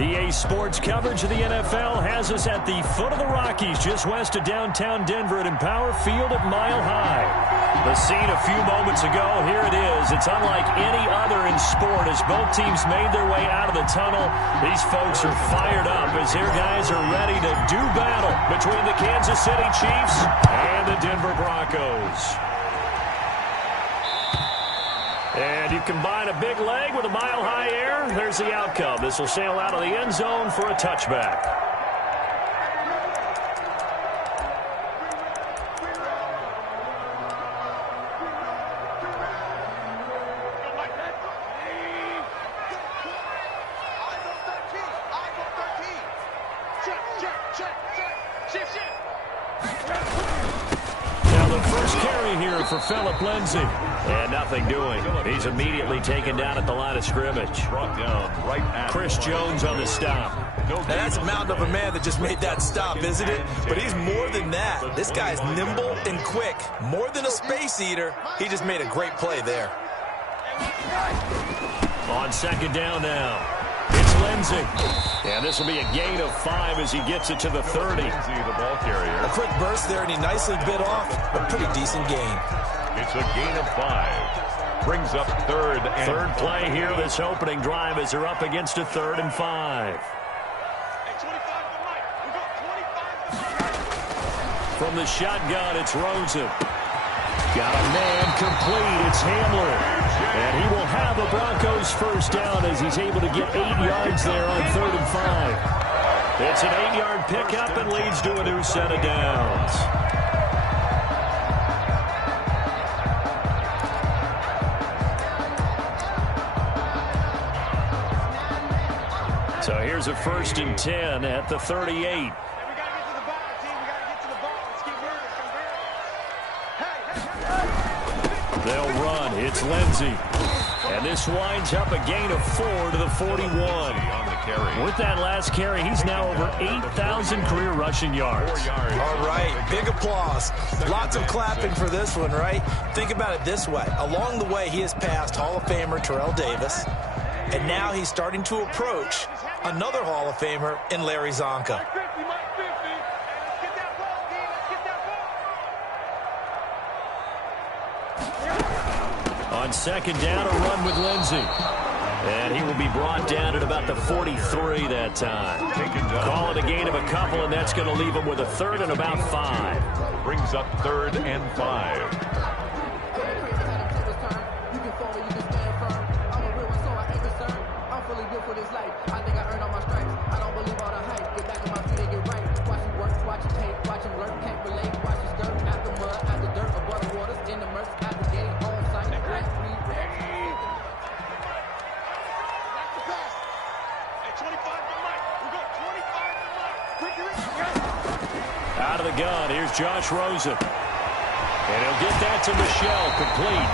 EA Sports coverage of the NFL has us at the foot of the Rockies, just west of downtown Denver at Empower Field at Mile High. The scene a few moments ago, here it is. It's unlike any other in sport as both teams made their way out of the tunnel. These folks are fired up as their guys are ready to do battle between the Kansas City Chiefs and the Denver Broncos. And you combine a big leg with a mile-high air, there's the outcome. This will sail out of the end zone for a touchback. For Phillip Lindsay. And nothing doing. He's immediately taken down at the line of scrimmage. Brought down right at Chris Jones on the stop. Now that's a mountain of a man that just made that stop, isn't it? But he's more than that. This guy's nimble and quick. More than a space eater. He just made a great play there. On second down now. It's Lindsay. And this will be a gain of 5 as he gets it to the 30. Lindsay, the ball carrier. A quick burst there, and he nicely bit off a pretty decent gain. It's a gain of 5. Brings up third play here this opening drive as they're up against a 3rd and 5. From the shotgun, it's Rosen. Got a man complete. It's Hamler. And he will have a Broncos first down as he's able to get 8 yards there on 3rd and 5. It's an 8-yard pickup and leads to a new set of downs. So here's a 1st and 10 at the 38. They'll run. It's Lindsay. And this winds up a gain of 4 to the 41. With that last carry, he's now over 8,000 career rushing yards. All right, big applause. Lots of clapping for this one, right? Think about it this way. Along the way, he has passed Hall of Famer Terrell Davis, and now he's starting to approach another Hall of Famer in Larry Zonka. On second down, a run with Lindsay. And he will be brought down at about the 43 that time. Call it a gain of a couple, and that's going to leave him with a 3rd and about 5. Brings up 3rd and 5. Out of the gun, here's Josh Rosen. And he'll get that to Michelle, complete.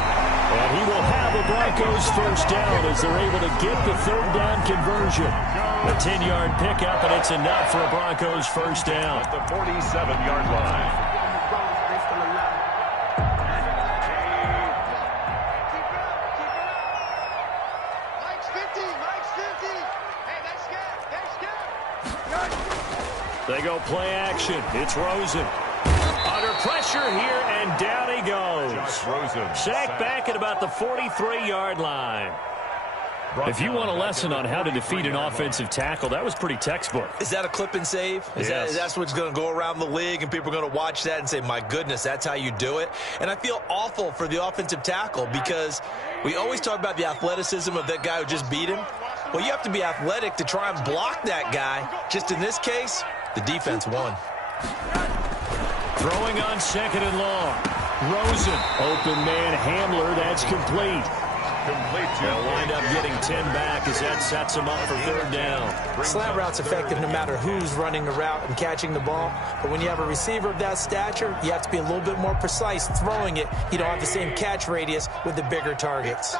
And he will have a Broncos first down as they're able to get the 3rd down conversion. A 10-yard pickup, and it's enough for a Broncos first down. At the 47-yard line. They go play action. It's Rosen. Under pressure here, and down he goes. Sacked back at about the 43-yard line. If you want a lesson on how to defeat an offensive tackle, that was pretty textbook. Is that a clip and save? That's what's going to go around the league, and people are going to watch that and say, my goodness, that's how you do it? And I feel awful for the offensive tackle because we always talk about the athleticism of that guy who just beat him. Well, you have to be athletic to try and block that guy. Just in this case, the defense won. Throwing on 2nd and long. Rosen. Open man Hamler. That's complete. They'll wind up getting 10 back as that sets them up for 3rd down. Slant route's effective no matter who's running the route and catching the ball. But when you have a receiver of that stature, you have to be a little bit more precise throwing it. You don't have the same catch radius with the bigger targets.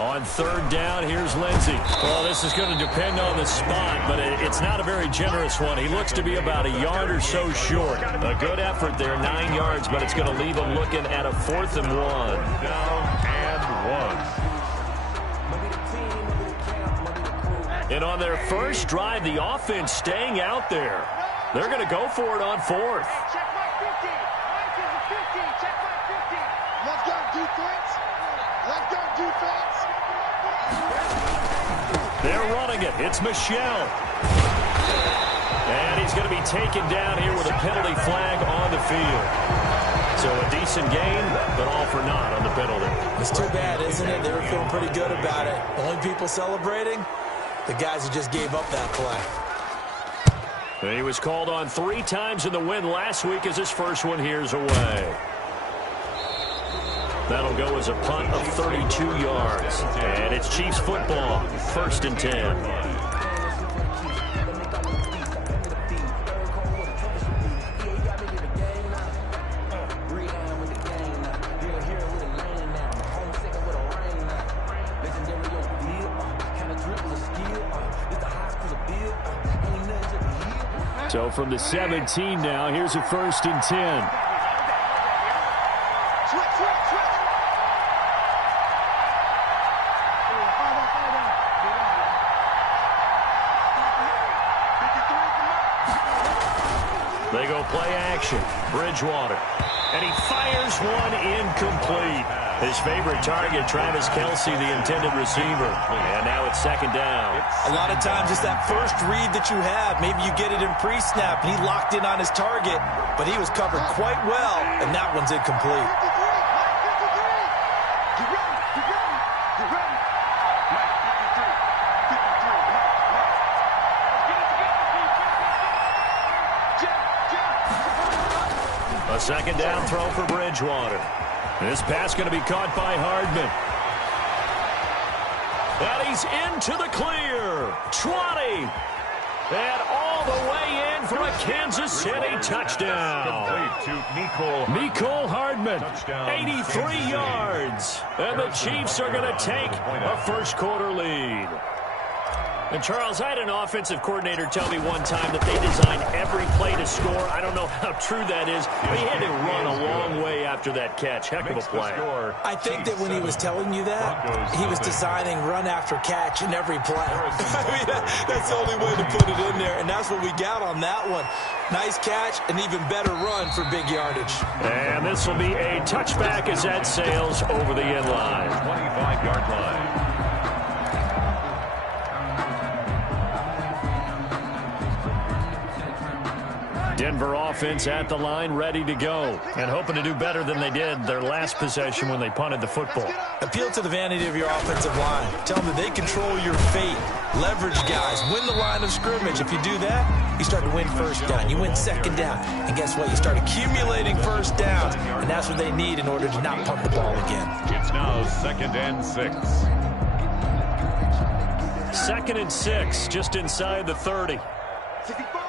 On third down, here's Lindsey. Well, this is going to depend on the spot, but it's not a very generous one. He looks to be about a yard or so short. A good effort there, 9 yards, but it's going to leave him looking at a 4th and 1. Down and 1. And on their first drive, the offense staying out there. They're going to go for it on 4th. Check my 50. Mike is a 50. Check my 50. Let's go defense. Let's go defense. They're running it. It's Michelle. And he's going to be taken down here with a penalty flag on the field. So a decent game, but all for naught on the penalty. It's too bad, isn't it? They were feeling pretty good about it. Only people celebrating, the guys who just gave up that play. He was called on 3 times in the win last week as his first one here's away. That'll go as a punt of 32 yards. And it's Chiefs football, 1st and 10. So from the 17 now, here's a 1st and 10. They go play action. Bridgewater. And he fires one incomplete. His favorite target, Travis Kelce, the intended receiver. And now it's 2nd down. A lot of times it's that first read that you have. Maybe you get it in pre-snap. He locked in on his target, but he was covered quite well, and that one's incomplete. A 2nd down throw for Bridgewater. This pass going to be caught by Hardman. And he's into the clear. 20. And all the way in for a Kansas City touchdown. Mecole Hardman, 83 yards. And the Chiefs are going to take a 1st quarter lead. And, Charles, I had an offensive coordinator tell me one time that they design every play to score. I don't know how true that is, but he had to run a long way after that catch. Heck of a play. I think that when he was telling you that, he was designing run after catch in every play. I mean, that's the only way to put it in there, and that's what we got on that one. Nice catch, an even better run for big yardage. And this will be a touchback as that sails over the end line. 25-yard line. Denver offense at the line, ready to go, and hoping to do better than they did their last possession when they punted the football. Appeal to the vanity of your offensive line. Tell them that they control your fate. Leverage guys. Win the line of scrimmage. If you do that, you start to win 1st down. You win 2nd down. And guess what? You start accumulating 1st downs, and that's what they need in order to not punt the ball again. It's now 2nd and 6. 2nd and 6, just inside the 30. 65.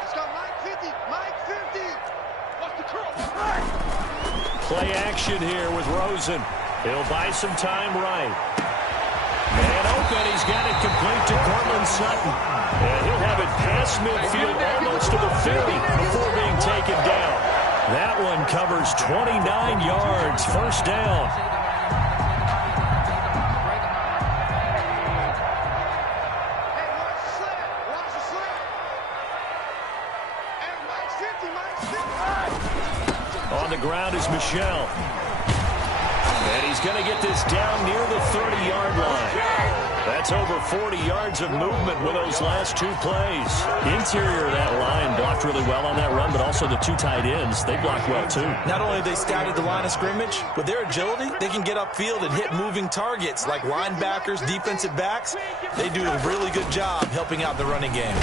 Let's go, Mike 50. Mike 50. Watch the curl. Play action here with Rosen. He'll buy some time right. And open, he's got it complete to Cortland Sutton. And he'll have it past midfield almost to the 50 before being taken down. That one covers 29 yards, 1st down. On the ground is Michelle. And he's going to get this down near the 30-yard line. That's over 40 yards of movement with those last 2 plays. Interior of that line blocked really well on that run, but also the 2 tight ends, they blocked well too. Not only have they scouted the line of scrimmage, with their agility, they can get upfield and hit moving targets like linebackers, defensive backs. They do a really good job helping out the running game.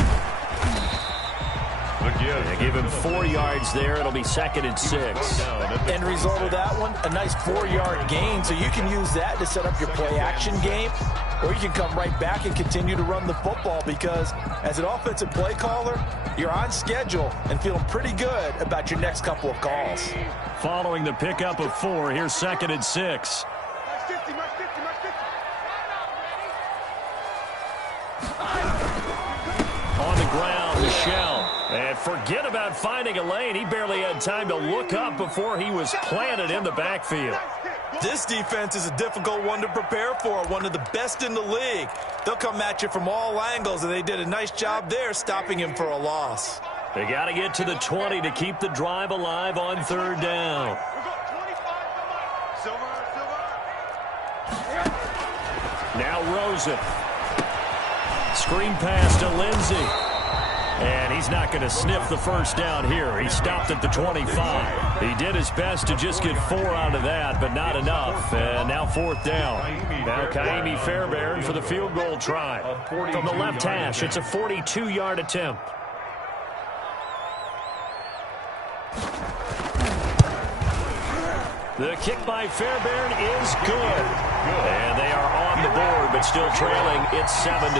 They give him 4 yards there. It'll be 2nd and 6. End result of that one, a nice 4-yard gain. So you can use that to set up your play-action game, or you can come right back and continue to run the football, because as an offensive play caller, you're on schedule and feeling pretty good about your next couple of calls. Following the pickup of 4, here's 2nd and 6. On the ground, Michelle. And forget about finding a lane. He barely had time to look up before he was planted in the backfield. This defense is a difficult one to prepare for, one of the best in the league. They'll come at you from all angles, and they did a nice job there stopping him for a loss. They got to get to the 20 to keep the drive alive on 3rd down. Now Rosen. Screen pass to Lindsey. And he's not going to sniff the 1st down here. He stopped at the 25. He did his best to just get 4 out of that, but not enough. And now 4th down. Now Kaimi Fairbairn for the field goal try. From the left hash, it's a 42-yard attempt. The kick by Fairbairn is good. And they are on the board, but still trailing. It's 7-3.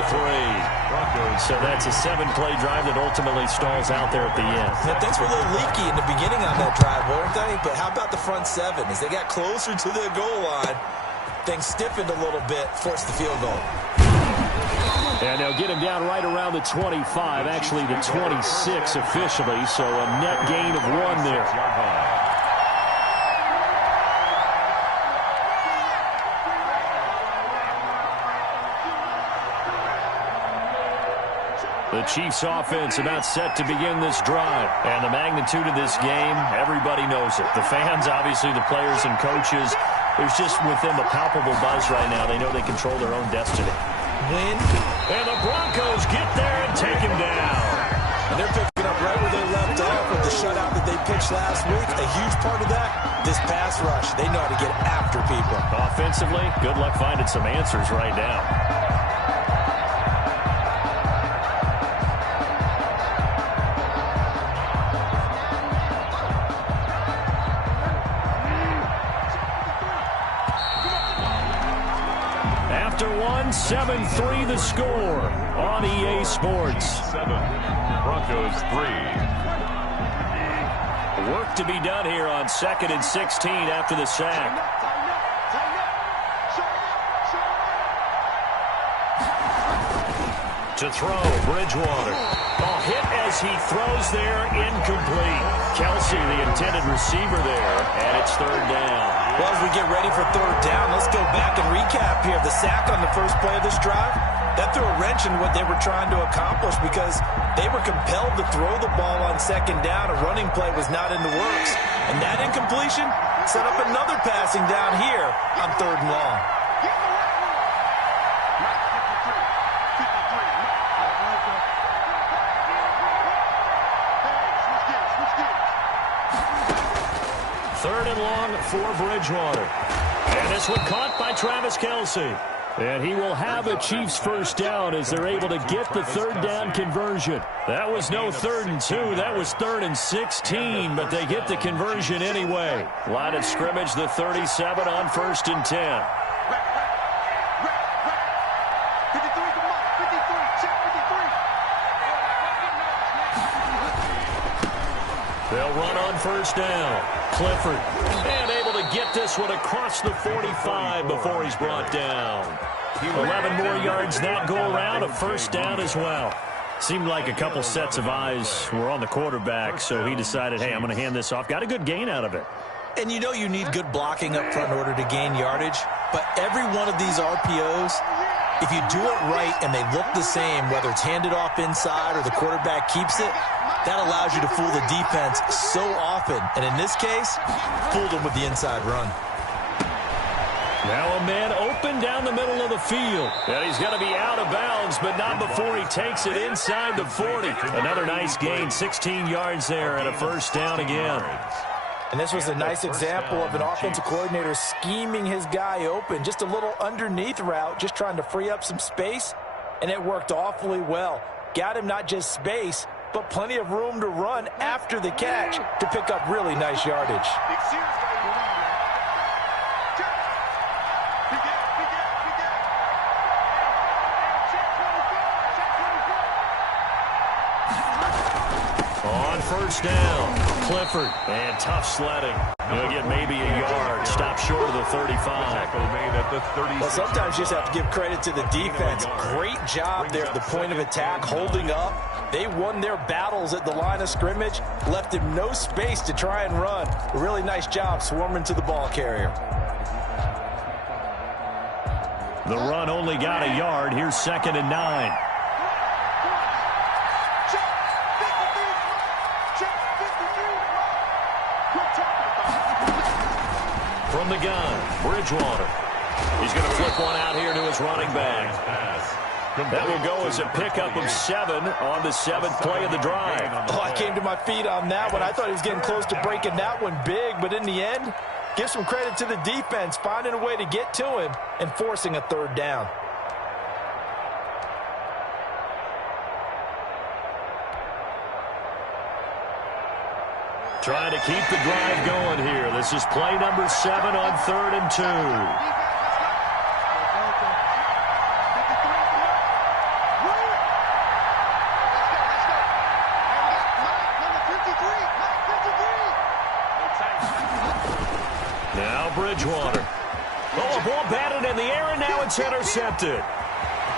So that's a 7-play drive that ultimately stalls out there at the end. Now, things were a little leaky in the beginning on that drive, weren't they? But how about the front 7? As they got closer to the goal line, things stiffened a little bit, forced the field goal. And they'll get him down right around the 25, actually the 26 officially, so a net gain of 1 there. The Chiefs offense about set to begin this drive. And the magnitude of this game, everybody knows it. The fans, obviously the players and coaches, there's just with them a palpable buzz right now. They know they control their own destiny. Win. And the Broncos get there and take him down. And they're picking up right where they left off with the shutout that they pitched last week. A huge part of that, this pass rush. They know how to get after people. Offensively, good luck finding some answers right now. After 7-3 the score on EA Sports. 7, Broncos 3. Work to be done here on 2nd and 16 after the sack. To throw, Bridgewater. Ball hit as he throws there, incomplete. Kelsey, the intended receiver there, and it's 3rd down. Well, as we get ready for 3rd down, let's go back and recap here. The sack on the first play of this drive, that threw a wrench in what they were trying to accomplish because they were compelled to throw the ball on 2nd down. A running play was not in the works. And that incompletion set up another passing down here on 3rd and long. Third and long for Bridgewater. And this one caught by Travis Kelsey. And he will have a Chiefs 1st down as they're able to get the 3rd down conversion. That was no 3rd and 2. That was 3rd and 16, but they get the conversion anyway. Line of scrimmage, the 37 on 1st and 10. They'll run on 1st down. Clifford, and able to get this one across the 45 before he's brought down. 11 more yards that go around, a 1st down as well. Seemed like a couple sets of eyes were on the quarterback, so he decided, hey, I'm going to hand this off. Got a good gain out of it. And you know you need good blocking up front in order to gain yardage, but every one of these RPOs, if you do it right and they look the same, whether it's handed off inside or the quarterback keeps it, that allows you to fool the defense so often. And in this case, fooled them with the inside run. Now a man open down the middle of the field. And he's going to be out of bounds, but not before he takes it inside the 40. Another nice gain, 16 yards there, and a 1st down again. And this was a nice example of an offensive coordinator scheming his guy open. Just a little underneath route, just trying to free up some space, and it worked awfully well. Got him not just space, but plenty of room to run after the catch to pick up really nice yardage. On first down, Clifford, and tough sledding. He'll get maybe a yard, stop short of the 35. Well, sometimes you just have to give credit to the defense. Great job there at the point of attack, holding up. They won their battles at the line of scrimmage, left him no space to try and run. A really nice job swarming to the ball carrier. The run only got a yard. Here's 2nd and 9. From the gun, Bridgewater. He's going to flip one out here to his running back. That will go as a pickup of 7 on the 7th play of the drive. Oh, I came to my feet on that one. I thought he was getting close to breaking that one big, but in the end, give some credit to the defense, finding a way to get to him and forcing a 3rd down. Trying to keep the drive going here. This is play number 7 on 3rd and 2. Now Bridgewater. Oh, a ball batted in the air, and now it's intercepted.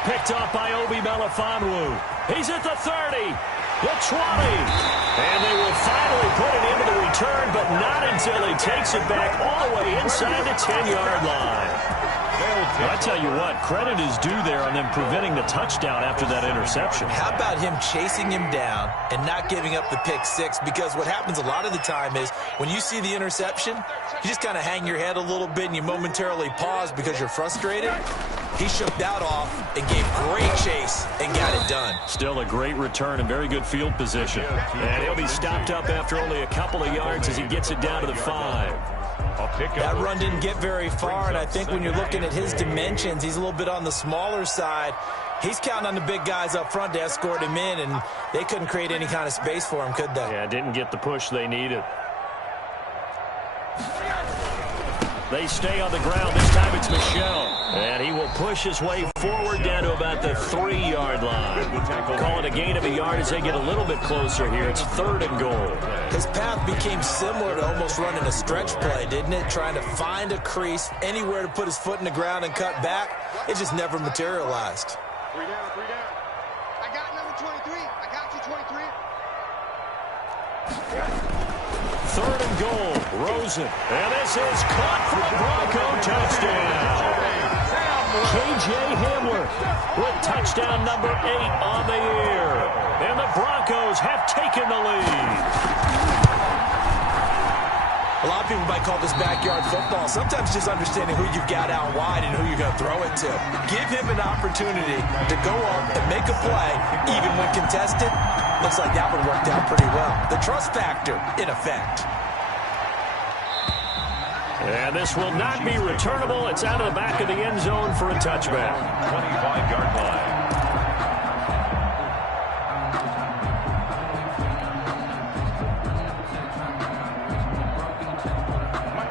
Picked up by Obi Melifonwu. He's at the 30. The 20. And they will finally put it into the return, but not until he takes it back all the way inside the 10-yard line. I tell you what, credit is due there on them preventing the touchdown after that interception. How about him chasing him down and not giving up the pick 6? Because what happens a lot of the time is when you see the interception, you just kind of hang your head a little bit and you momentarily pause because you're frustrated. He shook that off and gave great chase and got it done. Still a great return and very good field position. And he'll be stopped up after only a couple of yards as he gets it down to the 5. That run didn't get very far, and I think when you're looking at his dimensions, he's a little bit on the smaller side. He's counting on the big guys up front to escort him in, and they couldn't create any kind of space for him, could they? Yeah, didn't get the push they needed. They stay on the ground. This time it's Michel. And he will push his way forward down to about the 3-yard line. Call it a gain of a yard as they get a little bit closer here. It's 3rd and goal. His path became similar to almost running a stretch play, didn't it? Trying to find a crease, anywhere to put his foot in the ground and cut back. It just never materialized. 3 down, 3 down. I got number 23. I got you, 23. 3rd and goal, Rosen. And this is caught for a Bronco touchdown. K.J. Hamler with touchdown number 8 on the year. And the Broncos have taken the lead. A lot of people might call this backyard football. Sometimes just understanding who you've got out wide and who you're going to throw it to. Give him an opportunity to go up and make a play, even when contested. Looks like that one worked out pretty well. The trust factor, in effect. And this will not be returnable. It's out of the back of the end zone for a touchback. 25-yard line.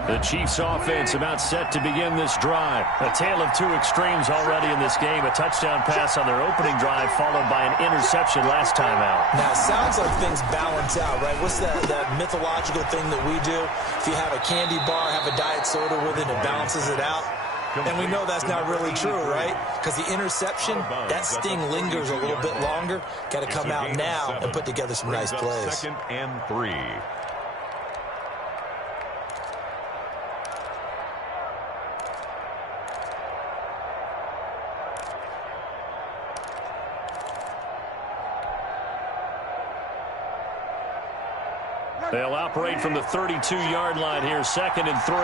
The Chiefs offense about set to begin this drive. A tale of 2 extremes already in this game. A touchdown pass on their opening drive followed by an interception last time out. Now, it sounds like things balance out, right? What's that mythological thing that we do? If you have a candy bar, have a diet soda with it, it balances it out. And we know that's not really true, right? Because the interception, that sting lingers a little bit longer. Got to come out now and put together some nice plays. 2nd and 3. They'll operate from the 32-yard line here, 2nd and 3.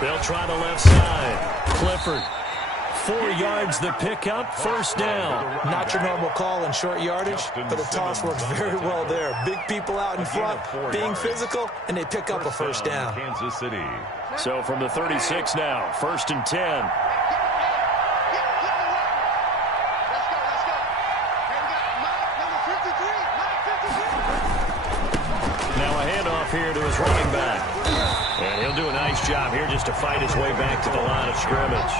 They'll try the left side. Clifford 4 yards the pickup, first down. Not your normal call in short yardage, but the toss works very well there. Big people out in front, being physical, and they pick up a first down. Kansas City. So from the 36 now, 1st and 10. Here to his running back. And he'll do a nice job here just to fight his way back to the line of scrimmage.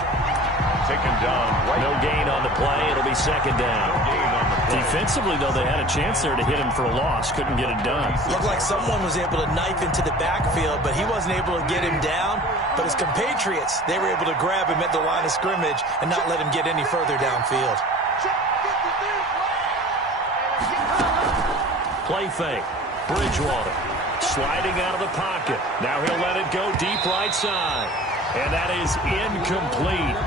Taken down. No gain on the play. It'll be 2nd down. Defensively, though, they had a chance there to hit him for a loss. Couldn't get it done. Looked like someone was able to knife into the backfield, but he wasn't able to get him down. But his compatriots, they were able to grab him at the line of scrimmage and not let him get any further downfield. Play fake. Bridgewater. Sliding out of the pocket. Now he'll let it go deep right side. And that is incomplete.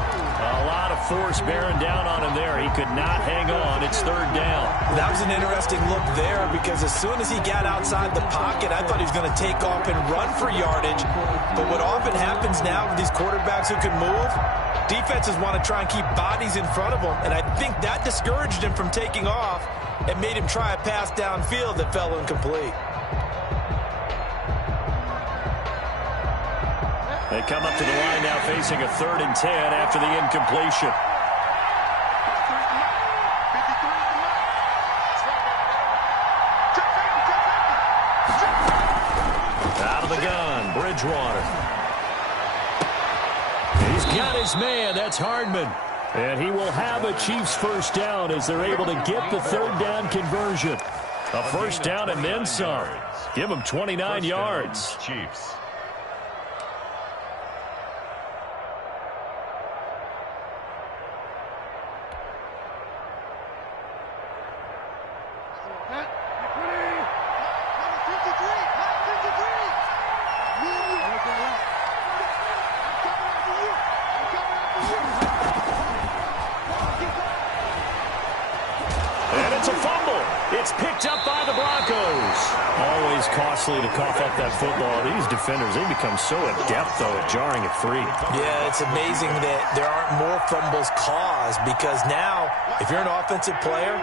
A lot of force bearing down on him there. He could not hang on. It's 3rd down. That was an interesting look there because as soon as he got outside the pocket, I thought he was going to take off and run for yardage. But what often happens now with these quarterbacks who can move, defenses want to try and keep bodies in front of them. And I think that discouraged him from taking off and made him try a pass downfield that fell incomplete. They come up to the line now facing a 3rd and 10 after the incompletion. Out of the gun, Bridgewater. He's got his man, that's Hardman. And he will have a Chiefs first down as they're able to get the 3rd down conversion. A first down and then some. Give them 29 yards. Chiefs. It's picked up by the Broncos. Always costly to cough up that football. These defenders, they become so adept, though, at jarring it free. Yeah, it's amazing that there aren't more fumbles caused because now, if you're an offensive player,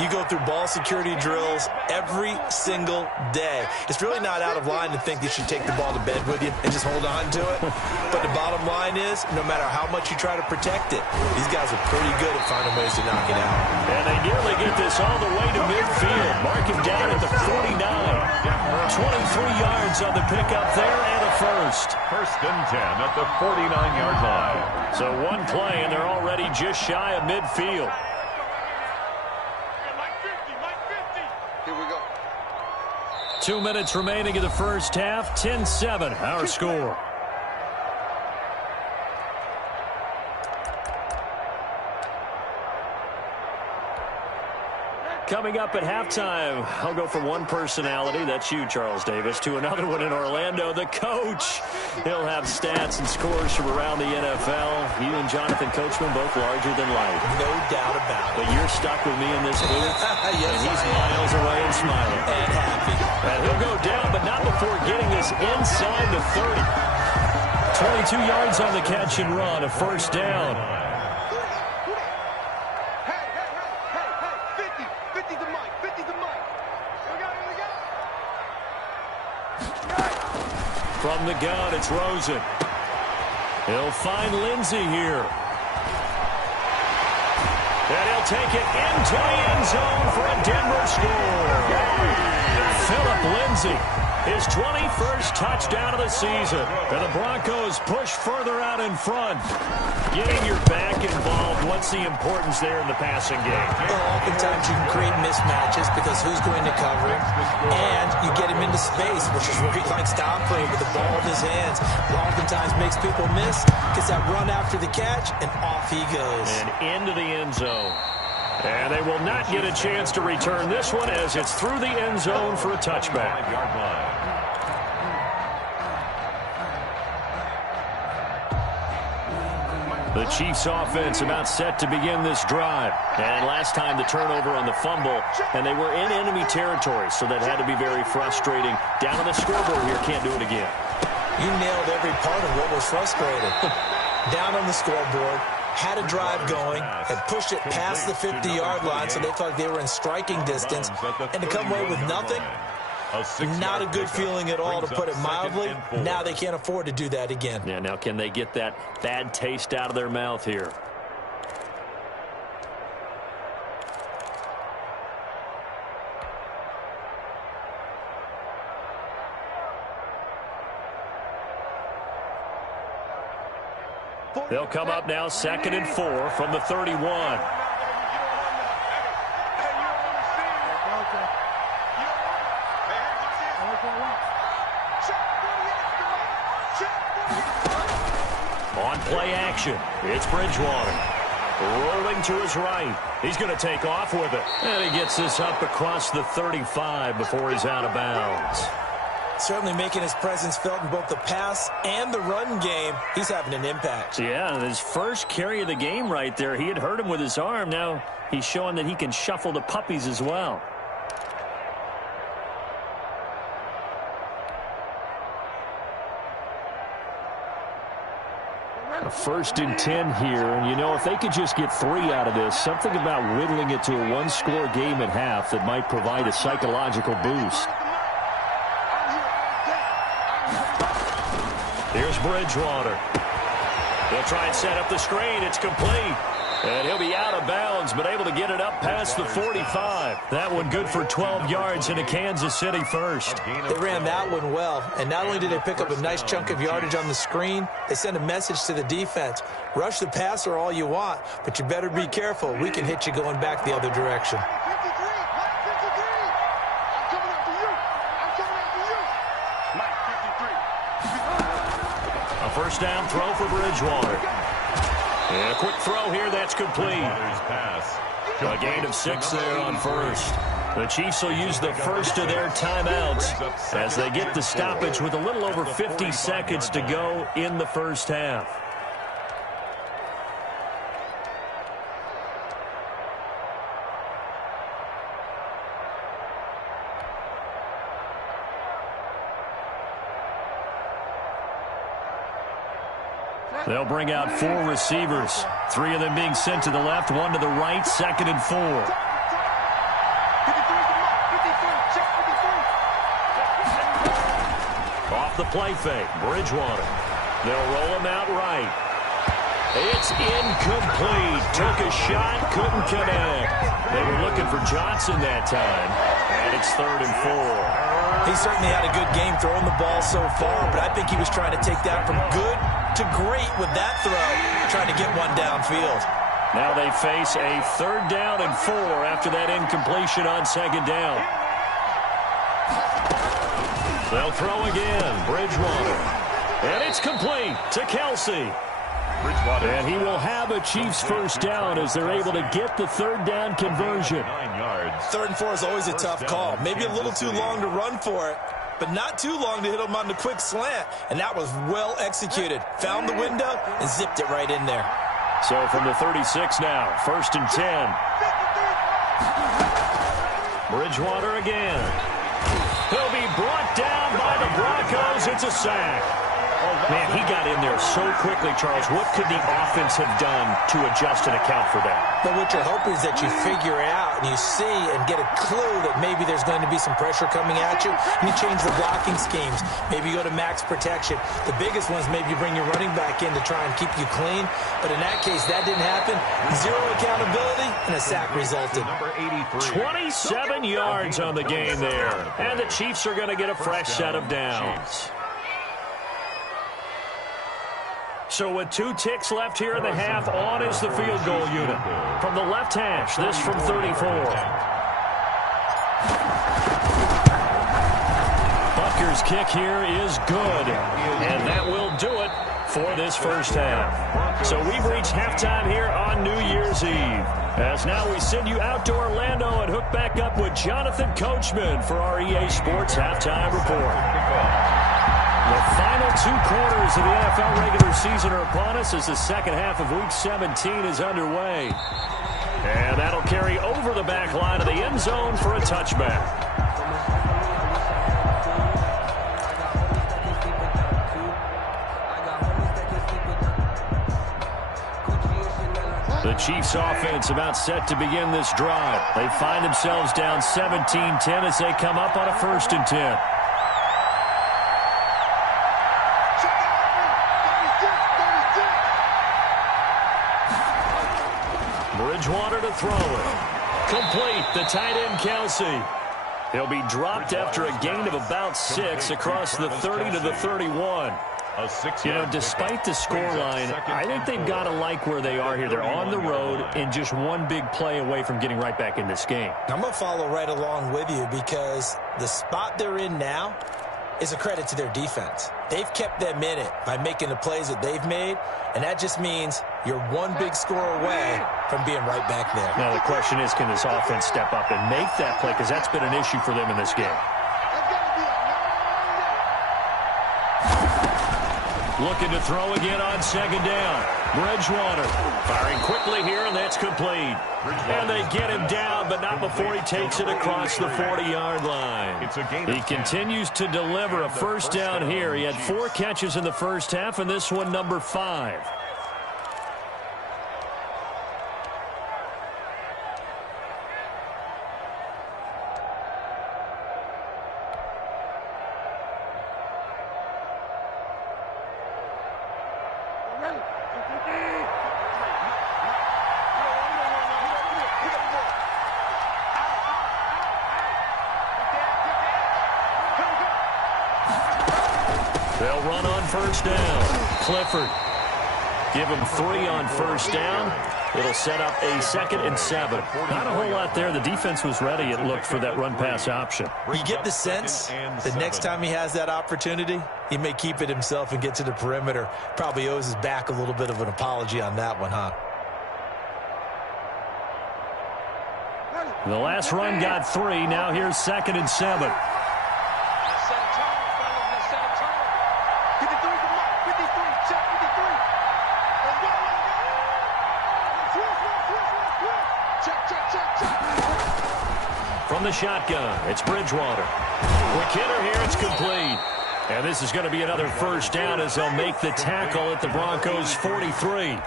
you go through ball security drills every single day. It's really not out of line to think you should take the ball to bed with you and just hold on to it. But the bottom line is, no matter how much you try to protect it, these guys are pretty good at finding ways to knock it out. And they nearly get this all the way to midfield. Mark him down at the 49. 23 yards on the pickup there and a first. 1st and 10 at the 49-yard line. So one play, and they're already just shy of midfield. Here we go. 2 minutes remaining in the first half. 10-7, our score. Coming up at halftime, I'll go from one personality, that's you, Charles Davis, to another one in Orlando, the coach. He'll have stats and scores from around the NFL. You and Jonathan Coachman, both larger than life. No doubt about it. But you're stuck with me in this booth, yes, and he's miles away and smiling. And happy. And he'll go down, but not before getting this inside the 30. 22 yards on the catch and run, a first down. From the gun, it's Rosen. He'll find Lindsey here. And he'll take it into the end zone for a Denver score. Philip Lindsey, his 21st touchdown of the season. And the Broncos push further out in front. Getting your back involved, what's the importance there in the passing game? Well, oftentimes you can create mismatches because who's going to cover him, and you get him into space, which is where he likes to operate with the ball in his hands. It oftentimes makes people miss, gets that run after the catch, and off he goes. And into the end zone. And they will not get a chance to return this one as it's through the end zone for a touchback. 5-yard line. The Chiefs offense about set to begin this drive. And last time the turnover on the fumble, and they were in enemy territory, so that had to be very frustrating. Down on the scoreboard here, can't do it again. You nailed every part of what was frustrating. Down on the scoreboard, had a drive going, had pushed it past the 50-yard line, so they felt like they were in striking distance, and to come away with nothing, not a good feeling at all, to put it mildly. Now they can't afford to do that again. Yeah, now can they get that bad taste out of their mouth here? They'll come up now 2nd and 4 from the 31. On play action, it's Bridgewater. Rolling to his right. He's going to take off with it. And he gets this up across the 35 before he's out of bounds. Certainly making his presence felt in both the pass and the run game. He's having an impact. Yeah, his first carry of the game right there. He had hurt him with his arm. Now he's showing that he can shuffle the puppies as well. A 1st and 10 here, and you know, if they could just get 3 out of this, something about whittling it to a 1-score game at half that might provide a psychological boost. Here's Bridgewater. He'll try and set up the screen. It's complete. And he'll be out of bounds, but able to get it up past the 45. That one good for 12 yards into Kansas City first. They ran that one well, and not only did they pick up a nice chunk of yardage on the screen, they sent a message to the defense. Rush the passer all you want, but you better be careful. We can hit you going back the other direction. A 1st down throw for Bridgewater. And a quick throw here, that's complete. A gain of 6 there on 1st. The Chiefs will use the 1st of their timeouts as they get the stoppage with a little over 50 seconds to go in the 1st half. They'll bring out 4 receivers. 3 of them being sent to the left, 1 to the right, 2nd and 4. Off the play fake, Bridgewater. They'll roll him out right. It's incomplete. Took a shot, couldn't connect. They were looking for Johnson that time, and it's 3rd and 4. He certainly had a good game throwing the ball so far, but I think he was trying to take that from good to great with that throw, trying to get one downfield. Now they face a 3rd down and 4 after that incompletion on 2nd down. They'll throw again, Bridgewater. And it's complete to Kelsey. And he will have a Chiefs 1st down as they're able to get the 3rd down conversion. 3rd and 4 is always a tough call. Maybe a little too long to run for it, but not too long to hit him on the quick slant. And that was well executed. Found the window and zipped it right in there. So from the 36 now, 1st and 10. Bridgewater again. He'll be brought down by the Broncos. It's a sack. Man, he got in there so quickly, Charles. What could the offense have done to adjust and account for that? But what you're hoping is that you figure out and you see and get a clue that maybe there's going to be some pressure coming at you, and you change the blocking schemes. Maybe you go to max protection. The biggest ones, maybe you bring your running back in to try and keep you clean. But in that case, that didn't happen. 0 accountability, and a sack resulted. 27 yards on the game there. And the Chiefs are going to get a fresh set of downs. So with 2 ticks left here in the half, on is the field goal unit. From the left hash, this from 34. Butker's kick here is good. And that will do it for this 1st half. So we've reached halftime here on New Year's Eve. As now we send you out to Orlando and hook back up with Jonathan Coachman for our EA Sports Halftime Report. The final 2 quarters of the NFL regular season are upon us as the 2nd half of Week 17 is underway. And that'll carry over the back line of the end zone for a touchback. The Chiefs offense about set to begin this drive. They find themselves down 17-10 as they come up on a 1st and 10. Bridgewater to throw it. Complete. The tight end, Kelsey. He'll be dropped after a gain of about 6 across the 30 to the 31. You know, despite the scoreline, I think they've got to like where they are here. They're on the road and just one big play away from getting right back in this game. I'm going to follow right along with you because the spot they're in now is a credit to their defense. They've kept them in it by making the plays that they've made, and that just means you're one big score away from being right back there. Now, the question is, can this offense step up and make that play? Because that's been an issue for them in this game. Looking to throw again on 2nd down. Bridgewater firing quickly here, and that's complete. And they get him down, but not before he takes it across the 40-yard line. He continues to deliver a 1st down here. He had 4 catches in the first half, and this one number 5. They'll run on 1st down. Clifford. Give him 3 on 1st down. It'll set up a 2nd and 7. Not a whole lot there. The defense was ready, it looked, for that run-pass option. You get the sense that next time he has that opportunity, he may keep it himself and get to the perimeter. Probably owes his back a little bit of an apology on that one, huh? The last run got 3. Now here's 2nd and 7. From the shotgun, it's Bridgewater. Quick hitter here, it's complete. And this is going to be another 1st down as they'll make the tackle at the Broncos' 43.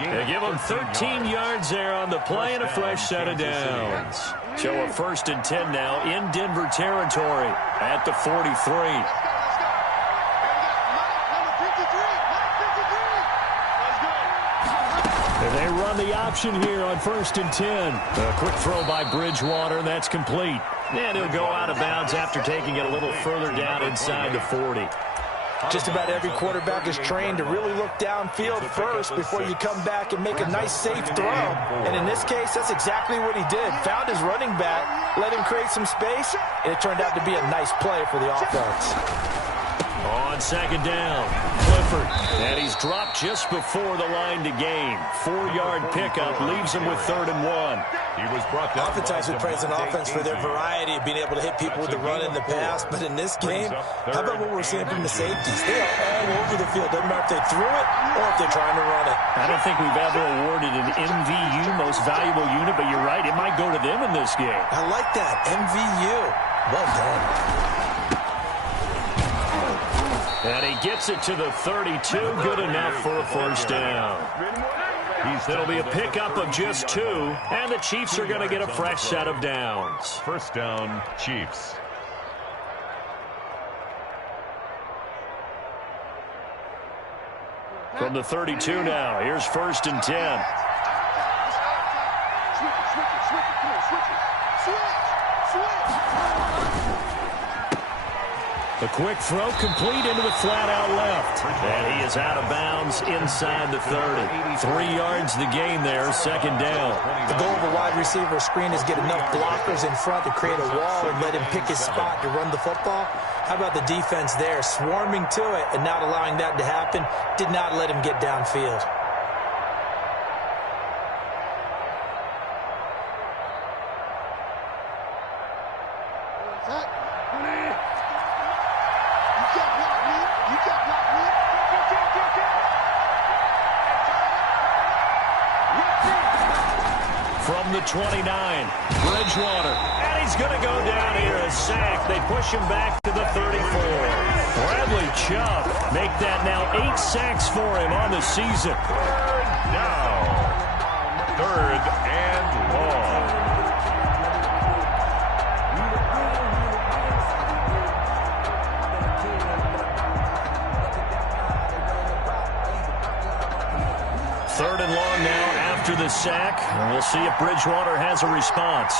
They give them 13 yards there on the play and a fresh set of downs. So a 1st and 10 now in Denver territory at the 43. And they run the option here on 1st and 10. A quick throw by Bridgewater, and that's complete. And he'll go out of bounds after taking it a little further down inside the 40. Just about every quarterback is trained to really look downfield first before you come back and make a nice, safe throw. And in this case, that's exactly what he did. Found his running back, let him create some space, and it turned out to be a nice play for the offense. On 2nd down, Clifford. And he's dropped just before the line to gain. 4-yard pickup leaves him with 3rd and 1. He was brought down. Oftentimes we praise an offense for their variety of being able to hit people with the run in the pass. But in this game, how about what we're seeing from the safeties? They are all over the field. Doesn't matter if they threw it or if they're trying to run it. I don't think we've ever awarded an MVU, most valuable unit, but you're right, it might go to them in this game. I like that. MVU. Well done. And he gets it to the 32. Good enough for a 1st down. It'll be a pickup of just 2, and the Chiefs are going to get a fresh set of downs. 1st down, Chiefs. From the 32 now, here's 1st and 10. A quick throw complete into the flat out left. And he is out of bounds inside the 30. 3 yards the gain there, 2nd down. The goal of a wide receiver screen is get enough blockers in front to create a wall and let him pick his spot to run the football. How about the defense there, swarming to it and not allowing that to happen? Did not let him get downfield. From the 29, Bridgewater. And he's going to go down here, a sack. They push him back to the 34. Bradley Chubb make that now 8 sacks for him on the season. 3rd down. 3rd and long. Third and long now after the sack. And we'll see if Bridgewater has a response.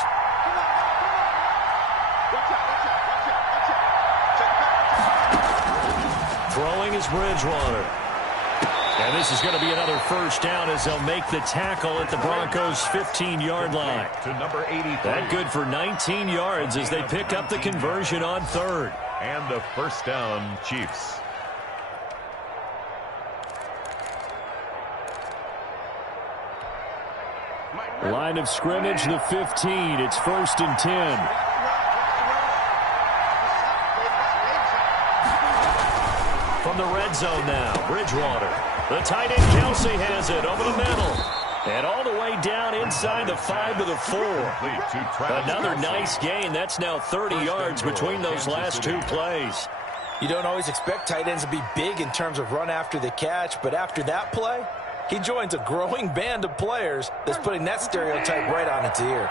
Throwing is Bridgewater. And this is going to be another first down as they'll make the tackle at the Broncos' 15-yard line. To number 83. That good for 19 yards as they pick up the conversion on third. And the first down, Chiefs. Line of scrimmage, the 15. It's 1st and 10. From the red zone now, Bridgewater. The tight end, Kelsey, has it over the middle. And all the way down inside the 5 to the 4. Another nice gain. That's now 30 yards between those last two plays. You don't always expect tight ends to be big in terms of run after the catch, but after that play, he joins a growing band of players that's putting that stereotype right on its ear.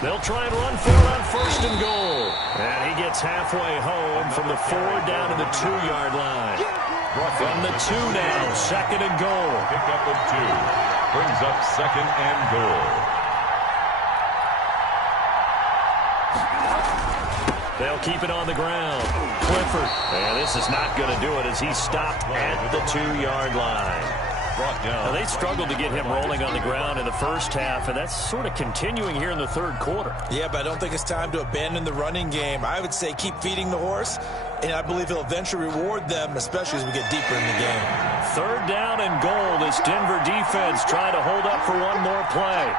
They'll try and run for it on 1st and goal. And he gets halfway home from the 4 down to the 2-yard line. From the 2 now, 2nd and goal. Pick up of 2. Brings up 2nd and goal. They'll keep it on the ground. Clifford. And this is not going to do it as he stopped at the 2-yard line. Now, they struggled to get him rolling on the ground in the first half, and that's sort of continuing here in the third quarter. Yeah, but I don't think it's time to abandon the running game. I would say keep feeding the horse, and I believe he'll eventually reward them, especially as we get deeper in the game. 3rd down and goal. This Denver defense trying to hold up for one more play.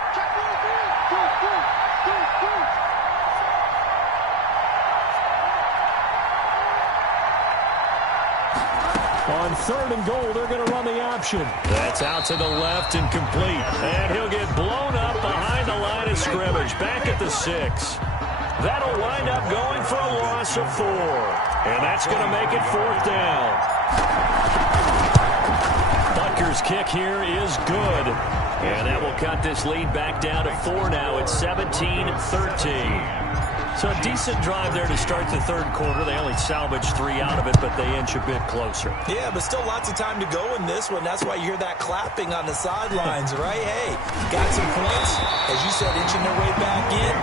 On 3rd and goal, they're going to run the option. That's out to the left and complete. And he'll get blown up behind the line of scrimmage, back at the 6. That'll wind up going for a loss of 4. And that's going to make it 4th down. Butker's kick here is good. And that will cut this lead back down to 4 now. It's 17-13. So a decent drive there to start the third quarter. They only salvaged 3 out of it, but they inch a bit closer. Yeah, but still lots of time to go in this one. That's why you hear that clapping on the sidelines, right? Hey, got some points. As you said, inching their way back in.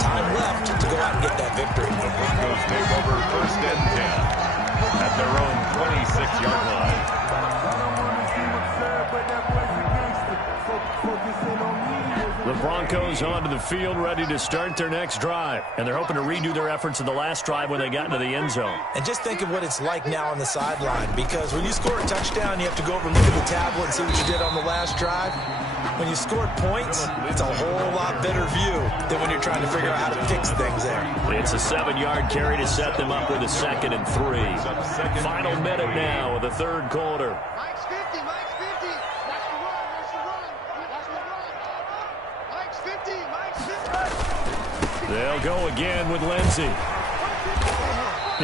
Time left to go out and get that victory. The Broncos take over 1st and 10 at their own 26-yard line. The Broncos onto the field, ready to start their next drive. And they're hoping to redo their efforts in the last drive when they got into the end zone. And just think of what it's like now on the sideline, because when you score a touchdown, you have to go over and look at the tablet and see what you did on the last drive. When you scored points, it's a whole lot better view than when you're trying to figure out how to fix things there. It's a 7-yard carry to set them up with a 2nd and 3. Final minute now of the third quarter. Mike's 50, Mike's 50. That's the run, that's the run. That's the run. Mike's 50, Mike's 50. They'll go again with Lindsey.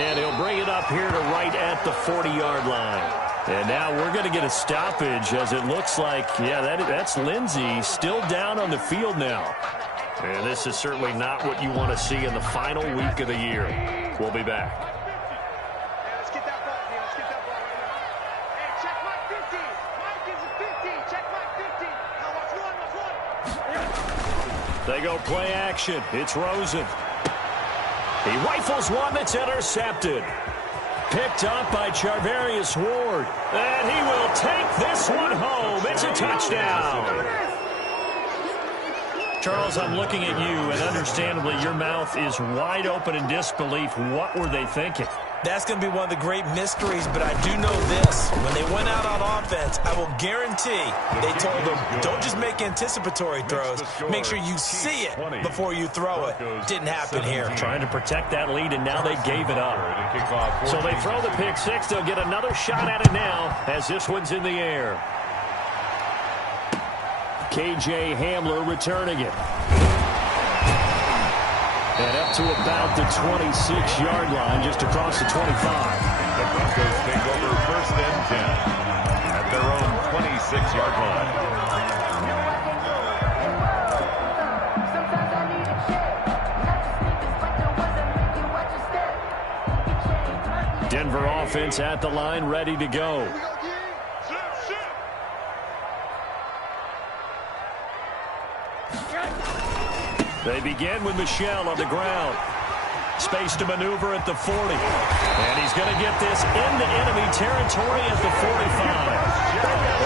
And he'll bring it up here to right at the 40-yard line. And now we're going to get a stoppage as it looks like, yeah, that's Lindsey still down on the field now. And this is certainly not what you want to see in the final week of the year. We'll be back. Hey, let's get that ball here. Let's get that ball right now. Hey, check Mike 50. Mike is a 50. Check Mike 50. Now watch one. They go play action. It's Rosen. He rifles one that's intercepted. Picked up by Charvarius Ward. And he will take this one home. It's a touchdown. Charles, I'm looking at you, and understandably your mouth is wide open in disbelief. What were they thinking? That's going to be one of the great mysteries, but I do know this. When they went out on offense, I will guarantee they told them, don't just make anticipatory throws. Make sure you see it before you throw it. Didn't happen here. Trying to protect that lead, and now they gave it up. So they throw the pick six. They'll get another shot at it now as this one's in the air. K.J. Hamler returning it. And up to about the 26-yard line, just across the 25. The Broncos take over first and 10 at their own 26-yard line. Denver offense at the line, ready to go. They begin with Michel on the ground. Space to maneuver at the 40. And he's going to get this into enemy territory at the 45.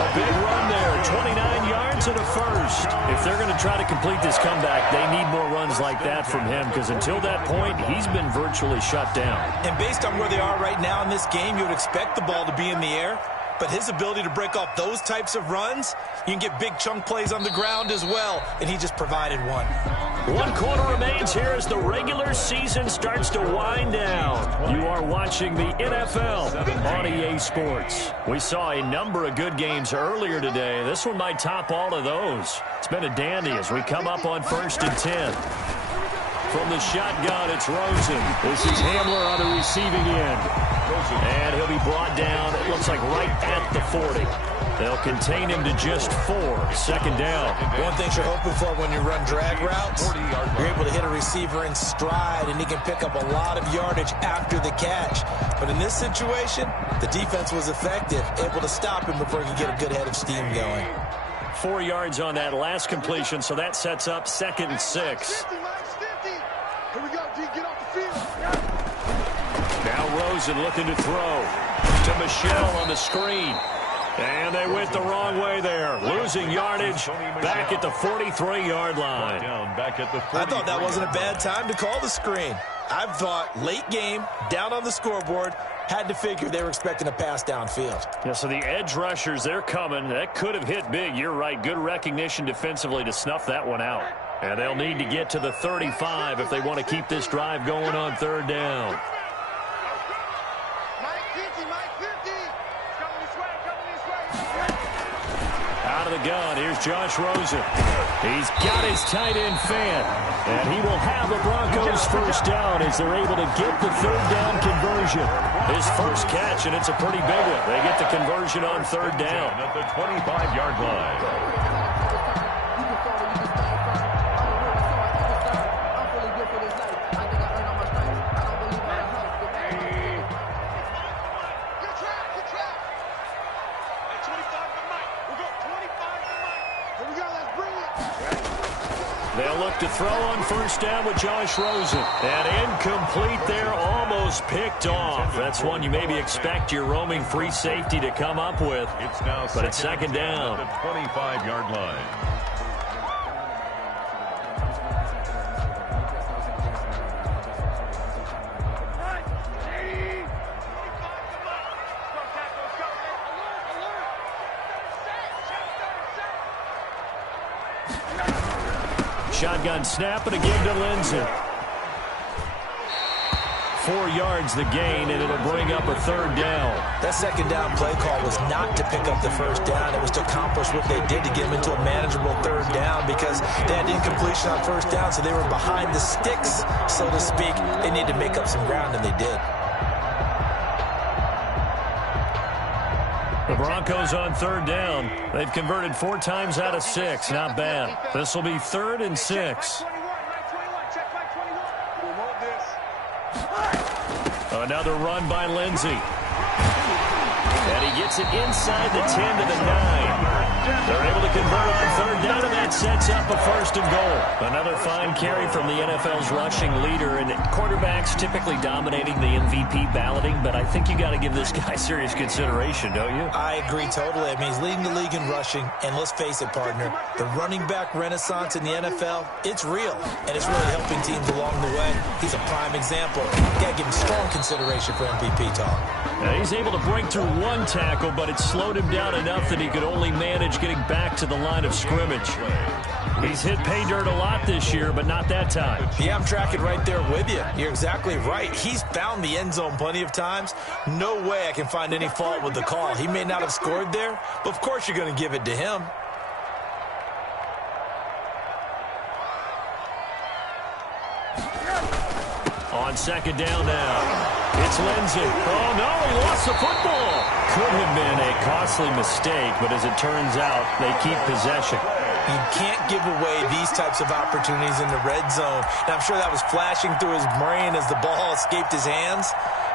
A big run there, 29 yards and a first. If they're going to try to complete this comeback, they need more runs like that from him, because until that point, he's been virtually shut down. And based on where they are right now in this game, you would expect the ball to be in the air. But his ability to break off those types of runs, you can get big chunk plays on the ground as well, and he just provided one. 1 quarter remains here as the regular season starts to wind down. You are watching the NFL on EA Sports. We saw a number of good games earlier today. This one might top all of those. It's been a dandy as we come up on 1st and 10. From the shotgun, it's Rosen. This is Hamler on the receiving end. And he'll be brought down, it looks like right at the 40. They'll contain him to just 4. 2nd down. One thing you're hoping for when you run drag routes, you're able to hit a receiver in stride, and he can pick up a lot of yardage after the catch. But in this situation, the defense was effective, able to stop him before he could get a good head of steam going. 4 yards on that last completion, so that sets up 2nd and 6. Here we go, D, get off the field. Now Rosen looking to throw to Michel on the screen. And they went the wrong way there. Losing yardage back at the 43-yard line. I thought that wasn't a bad time to call the screen. I thought late game, down on the scoreboard, had to figure they were expecting a pass downfield. Yeah, so the edge rushers, they're coming. That could have hit big. You're right. Good recognition defensively to snuff that one out. And they'll need to get to the 35 if they want to keep this drive going on 3rd down. Out of the gun, here's Josh Rosen. He's got his tight end fan, and he will have the Broncos first down as they're able to get the 3rd down conversion. His first catch, and it's a pretty big one. They get the conversion on 3rd down. At the 25-yard line. They'll look to throw on 1st down with Josh Rosen. And incomplete there, almost picked off. That's one you maybe expect your roaming free safety to come up with. But it's 2nd down. At the 25-yard line. Shotgun snap and a give to Lindsey. 4 yards the gain, and it'll bring up a 3rd down. That 2nd down play call was not to pick up the 1st down. It was to accomplish what they did to get them into a manageable 3rd down, because they had incompletion on 1st down, so they were behind the sticks, so to speak. They needed to make up some ground, and they did. The Broncos on 3rd down. They've converted 4 times out of 6. Not bad. This will be 3rd and 6. Another run by Lindsey. And he gets it inside the 10 to the 9. They're able to convert on 3rd down, and that sets up a 1st and goal. Another fine carry from the NFL's rushing leader, and quarterbacks typically dominating the MVP balloting, but I think you got to give this guy serious consideration, don't you? I agree totally. I mean, he's leading the league in rushing, and let's face it, partner, the running back renaissance in the NFL, it's real, and it's really helping teams along the way. He's a prime example. You got to give him strong consideration for MVP talk. Now, he's able to break through 1 tackle, but it slowed him down enough that he could only manage getting back to the line of scrimmage. He's hit pay dirt a lot this year, but not that time. Yeah, I'm tracking right there with you. You're exactly right. He's found the end zone plenty of times. No way I can find any fault with the call. He may not have scored there, but of course you're going to give it to him. On second down now. It's Lindsay. Oh, no, he lost the football. Could have been a costly mistake, but as it turns out, they keep possession. You can't give away these types of opportunities in the red zone. And I'm sure that was flashing through his brain as the ball escaped his hands.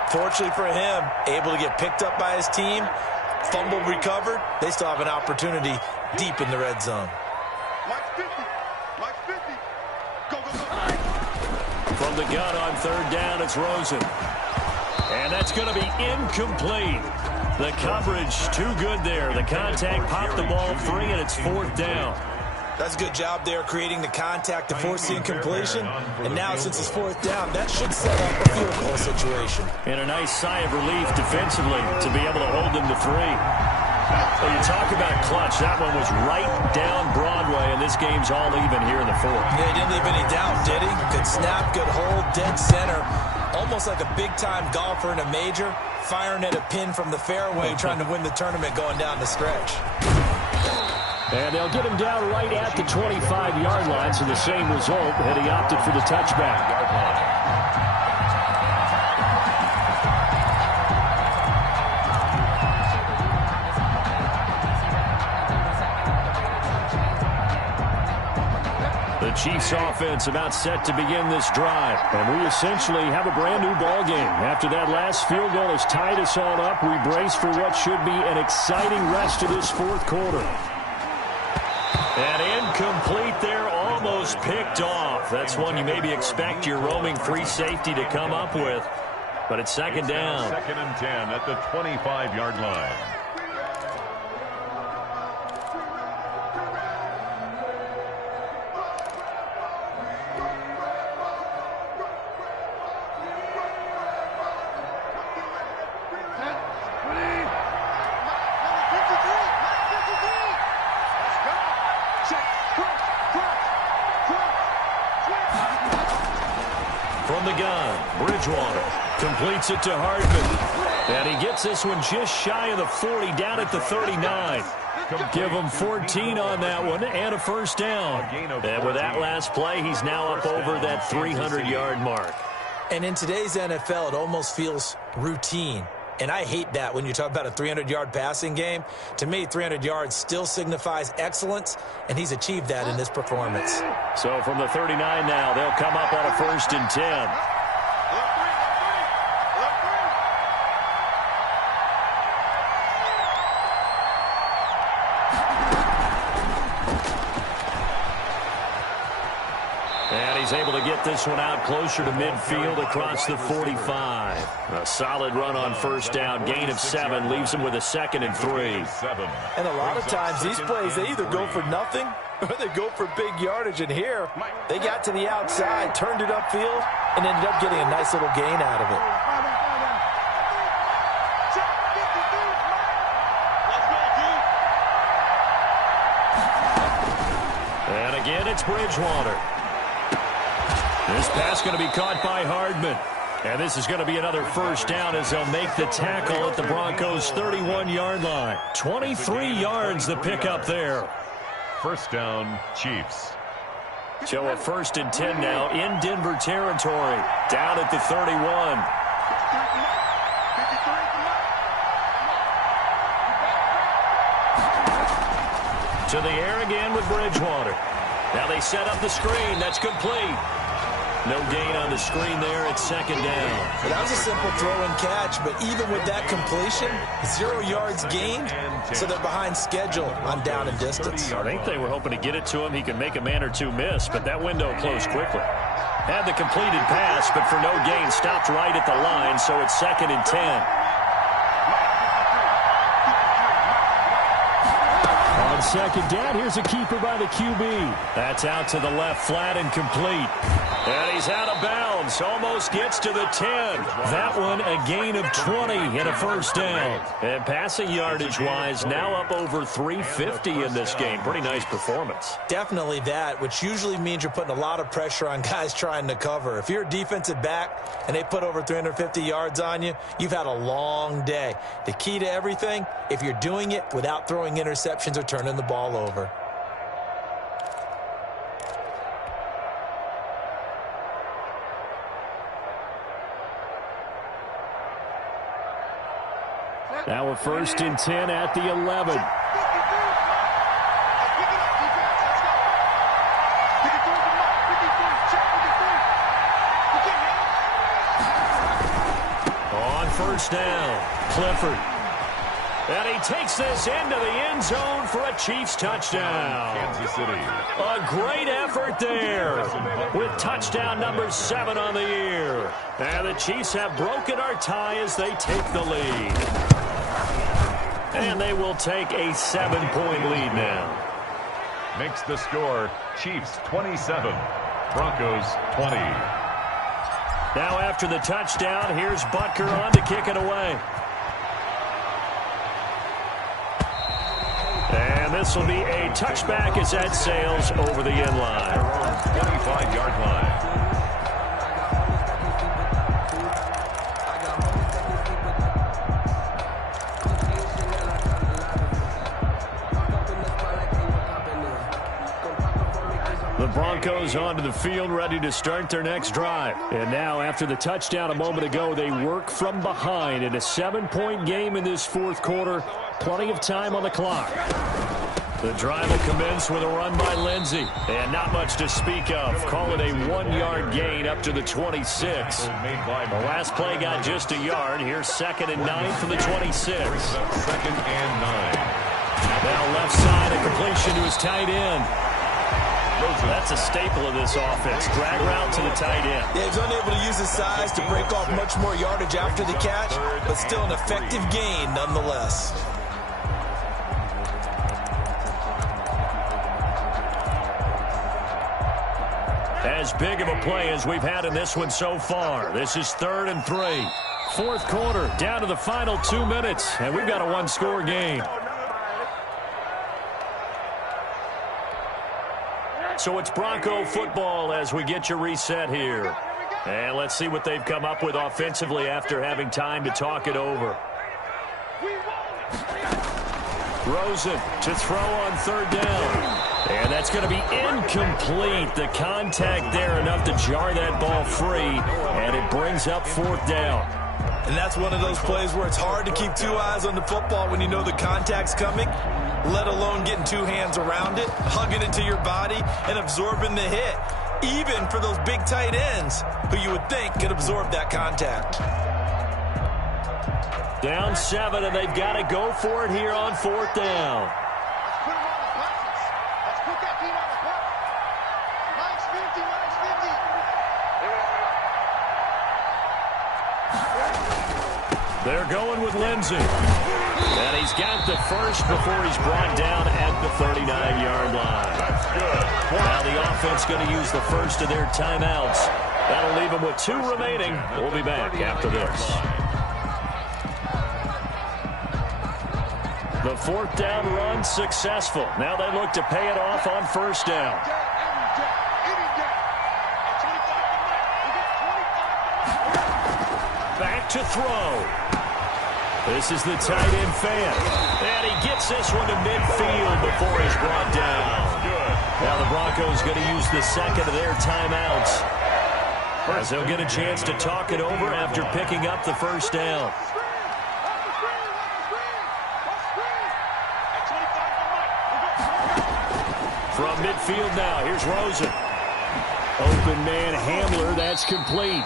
Fortunately for him, able to get picked up by his team, fumble recovered. They still have an opportunity deep in the red zone. Mike 50. Mike 50. Go, go, go. From the gun on third down, it's Rosen. And that's going to be incomplete. The coverage too good there. The contact popped the ball free, and it's fourth down. That's a good job there creating the contact to force the incompletion. And now since it's fourth down, that should set up a field goal situation. And a nice sigh of relief defensively to be able to hold them to 3. Well, you talk about clutch. That one was right down Broadway, and this game's all even here in the fourth. Yeah, he didn't leave any doubt, did he? Good snap, good hold, dead center. Almost like a big-time golfer in a major, firing at a pin from the fairway, trying to win the tournament going down the stretch. And they'll get him down right at the 25-yard line, so the same result had he opted for the touchback. The Chiefs offense about set to begin this drive. And we essentially have a brand new ball game. After that last field goal has tied us all up, we brace for what should be an exciting rest of this fourth quarter. And incomplete there, almost picked off. That's one you maybe expect your roaming free safety to come up with. But it's second down. Second and 10 at the 25-yard line. Completes it to Hardman. And he gets this one just shy of the 40, down at the 39. Give him 14 on that one and a first down. And with that last play, he's now up over that 300-yard mark. And in today's NFL, it almost feels routine. And I hate that when you talk about a 300-yard passing game. To me, 300 yards still signifies excellence, and he's achieved that in this performance. So from the 39 now, they'll come up on a first and 10. He's able to get this one out closer to midfield across the 45. A solid run on first down. Gain of 7 leaves him with a second and 3. And a lot of times these plays, they either go for nothing or they go for big yardage. And here, they got to the outside, turned it upfield, and ended up getting a nice little gain out of it. And again, it's Bridgewater. This pass going to be caught by Hardman. And this is going to be another first down as they'll make the tackle at the Broncos' 31-yard line. 23 yards the pickup there. First down, Chiefs. So a first and 10 now in Denver territory. Down at the 31. To the air again with Bridgewater. Now they set up the screen. That's complete. No gain on the screen there at second down. Well, that was a simple throw and catch, but even with that completion, 0 yards gained, so they're behind schedule on down and distance. I think they were hoping to get it to him. He could make a man or two miss, but that window closed quickly. Had the completed pass, but for no gain, stopped right at the line, so it's second and 10. On second down, here's a keeper by the QB. That's out to the left, flat and complete. And he's out of bounds, almost gets to the 10. That one a gain of 20 and a first down. And passing yardage-wise, now up over 350 in this game. Pretty nice performance. Definitely that, which usually means you're putting a lot of pressure on guys trying to cover. If you're a defensive back and they put over 350 yards on you, you've had a long day. The key to everything, if you're doing it without throwing interceptions or turning the ball over. Now a 1st and 10 at the 11. On 1st down, Clifford. And he takes this into the end zone for a Chiefs touchdown. Kansas City. A great effort there with touchdown number 7 on the year. And the Chiefs have broken our tie as they take the lead. And they will take a 7-point lead now. Makes the score Chiefs 27, Broncos 20. Now after the touchdown, here's Butker on to kick it away. And this will be a touchback as that sails over the end line. 25-yard line. The Broncos onto the field, ready to start their next drive. And now, after the touchdown a moment ago, they work from behind in a 7-point game in this 4th quarter. Plenty of time on the clock. The drive will commence with a run by Lindsey. And not much to speak of. Call it a 1-yard gain up to the 26. The last play got just a yard. Here's 2nd and 9 from the 26. 2nd and 9. Now left side, a completion to his tight end. That's a staple of this offense. Drag route to the tight end. Yeah, he's unable to use his size to break off much more yardage after the catch, but still an effective gain nonetheless. As big of a play as we've had in this one so far. This is 3rd and 3. 4th quarter, down to the final 2 minutes, and we've got a 1-score game. So it's Bronco football as we get you reset here. And let's see what they've come up with offensively after having time to talk it over. Rosen to throw on 3rd down. And that's going to be incomplete. The contact there enough to jar that ball free. And it brings up 4th down. And that's one of those plays where it's hard to keep 2 eyes on the football when you know the contact's coming, let alone getting 2 hands around it, hugging it to your body, and absorbing the hit, even for those big tight ends who you would think could absorb that contact. Down 7, and they've got to go for it here on 4th down. They're going with Lindsey. And he's got the first before he's brought down at the 39-yard line. That's good. Now the offense going to use the first of their timeouts. That'll leave them with 2 remaining. We'll be back after this. The 4th down run successful. Now they look to pay it off on 1st down. Back to throw. This is the tight end fan. And he gets this one to midfield before he's brought down. Now the Broncos going to use the 2nd of their timeouts, as they'll get a chance to talk it over after picking up the 1st down. From midfield now, here's Rosen. Open man Hamler, that's complete.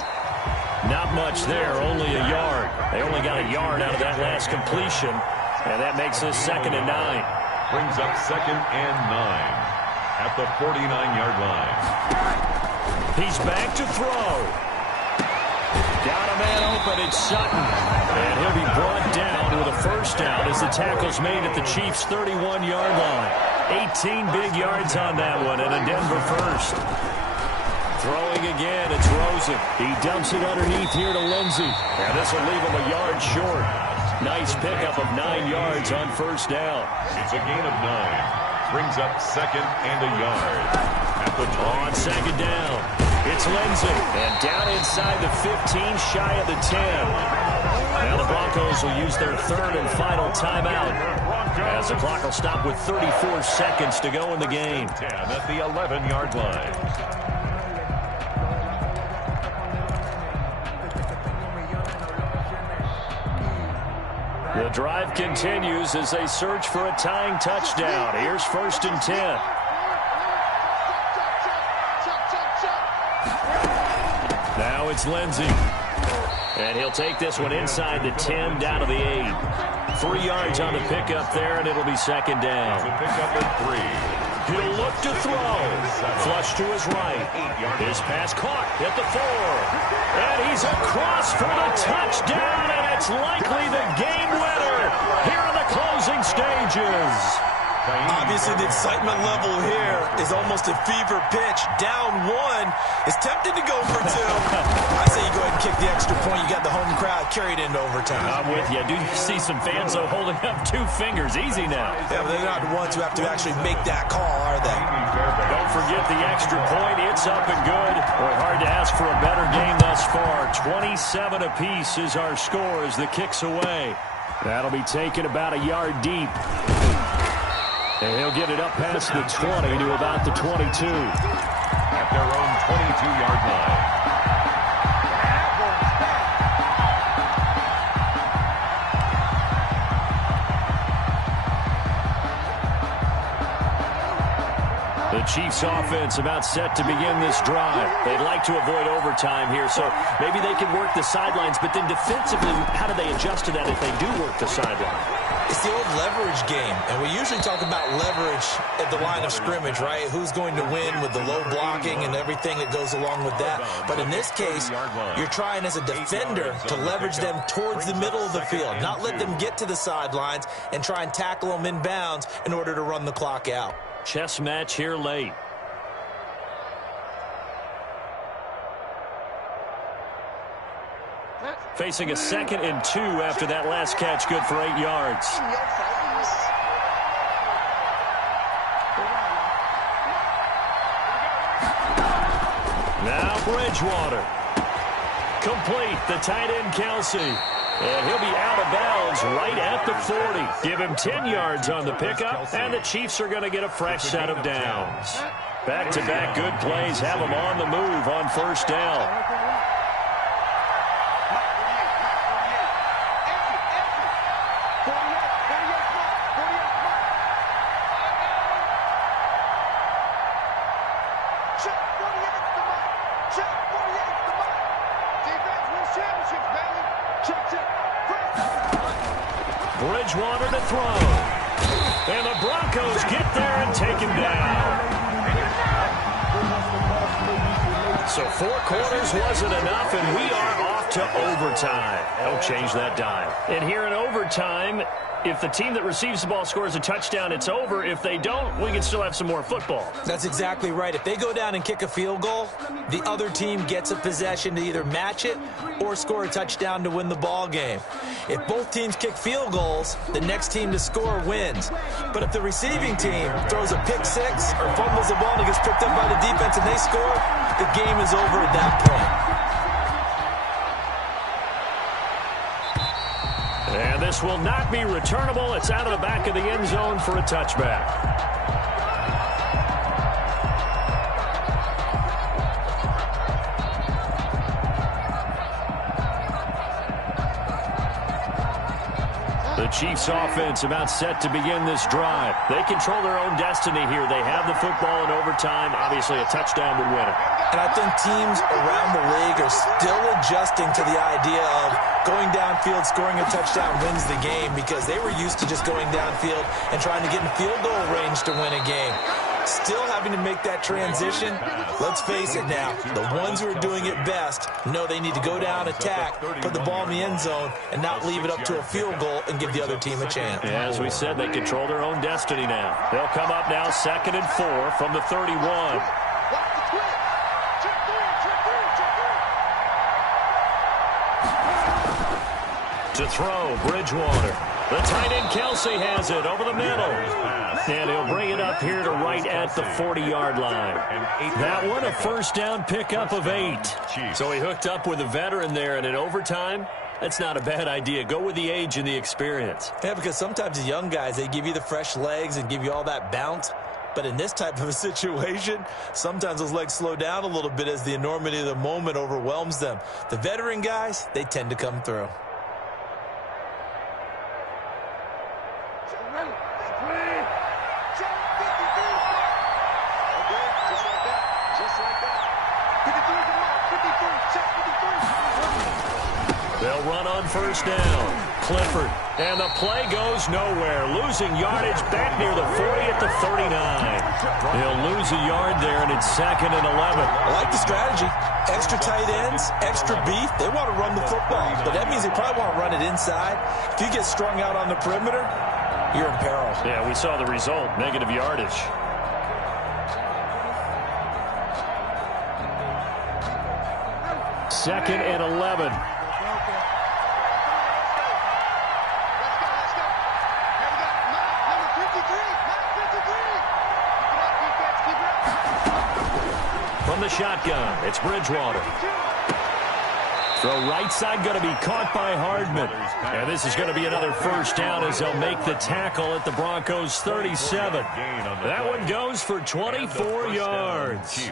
Not much there, only a yard. They only got a yard out of that last completion, and that makes this 2nd and 9. Brings up 2nd and 9 at the 49-yard line. He's back to throw. Got a man open, it's Sutton. And he'll be brought down with a 1st down as the tackle's made at the Chiefs' 31-yard line. 18 big yards on that one, and a Denver first. Throwing again, it's Rosen. He dumps it underneath here to Lindsey. And this will leave him a yard short. Nice pickup of 9 yards on 1st down. It's a gain of 9. Brings up 2nd and a yard. At the on 2nd down, it's Lindsey. And down inside the 15, shy of the 10. Now the Broncos will use their 3rd and final timeout, as the clock will stop with 34 seconds to go in the game. 10 at the 11-yard line. The drive continues as they search for a tying touchdown. Here's 1st and 10. Now it's Lindsey. And he'll take this one inside the 10 down to the 8. 3 yards on the pickup there, and it'll be 2nd down. The pickup at 3. He'll look to throw. Flush to his right. His pass caught at the 4. And he's across for the touchdown, and it's likely the game winner here in the closing stages. Obviously, the excitement level here is almost a fever pitch. Down 1 is tempted to go for 2. I say you go ahead and kick the extra point. You got the home crowd carried into overtime. I'm with you. I do see some fans, though, holding up 2 fingers. Easy now. Yeah, but they're not the ones who have to actually make that call, are they? Don't forget the extra point. It's up and good. Boy, hard to ask for a better game thus far. 27 apiece is our score as the kick's away. That'll be taken about a yard deep. And he'll get it up past the 20 to about the 22. At their own 22-yard line. The Chiefs offense about set to begin this drive. They'd like to avoid overtime here, so maybe they can work the sidelines, but then defensively, how do they adjust to that if they do work the sideline? It's the old leverage game, and we usually talk about leverage at the line of scrimmage, right? Who's going to win with the low blocking and everything that goes along with that. But in this case, you're trying as a defender to leverage them towards the middle of the field, not let them get to the sidelines and try and tackle them in bounds in order to run the clock out. Chess match here late. Facing a 2nd and 2 after that last catch, good for 8 yards. Now Bridgewater. Complete, the tight end Kelsey. And he'll be out of bounds right at the 40. Give him 10 yards on the pickup, and the Chiefs are going to get a fresh set of downs. Back-to-back good plays have them on the move on 1st down. Bridgewater to throw. And the Broncos get there and take him down. So 4 quarters wasn't enough, and we are off to overtime. Don't change that dime. And here in overtime, if the team that receives the ball scores a touchdown, it's over. If they don't, we can still have some more football. That's exactly right. If they go down and kick a field goal, the other team gets a possession to either match it or score a touchdown to win the ball game. If both teams kick field goals, the next team to score wins. But if the receiving team throws a pick 6 or fumbles the ball and it gets picked up by the defense and they score, the game is over at that point. And this will not be returnable. It's out of the back of the end zone for a touchback. The Chiefs offense about set to begin this drive. They control their own destiny here. They have the football in overtime. Obviously, a touchdown would win it. And I think teams around the league are still adjusting to the idea of going downfield, scoring a touchdown wins the game, because they were used to just going downfield and trying to get in field goal range to win a game. Still having to make that transition. Let's face it now, the ones who are doing it best know they need to go down, attack, put the ball in the end zone, and not leave it up to a field goal and give the other team a chance. Yeah, as we said, they control their own destiny now. They'll come up now 2nd and 4 from the 31. To throw, Bridgewater. The tight end Kelsey has it over the middle. And he'll bring it up here to right at the 40-yard line. That one a first down pickup of 8. So he hooked up with a veteran there, and in overtime, that's not a bad idea. Go with the age and the experience. Yeah, because sometimes the young guys, they give you the fresh legs and give you all that bounce. But in this type of a situation, sometimes those legs slow down a little bit as the enormity of the moment overwhelms them. The veteran guys, they tend to come through. They'll run on first down. Clifford. And the play goes nowhere. Losing yardage back near the 40 at the 39. He'll lose a yard there, and it's 2nd and 11. I like the strategy. Extra tight ends, extra beef. They want to run the football, but that means they probably want to run it inside. If you get strung out on the perimeter, you're in peril. Yeah, we saw the result. Negative yardage. Second and 11. From the shotgun, it's Bridgewater. Throw right side going to be caught by Hardman. And this is going to be another first down as they'll make the tackle at the Broncos 37. That one goes for 24 yards.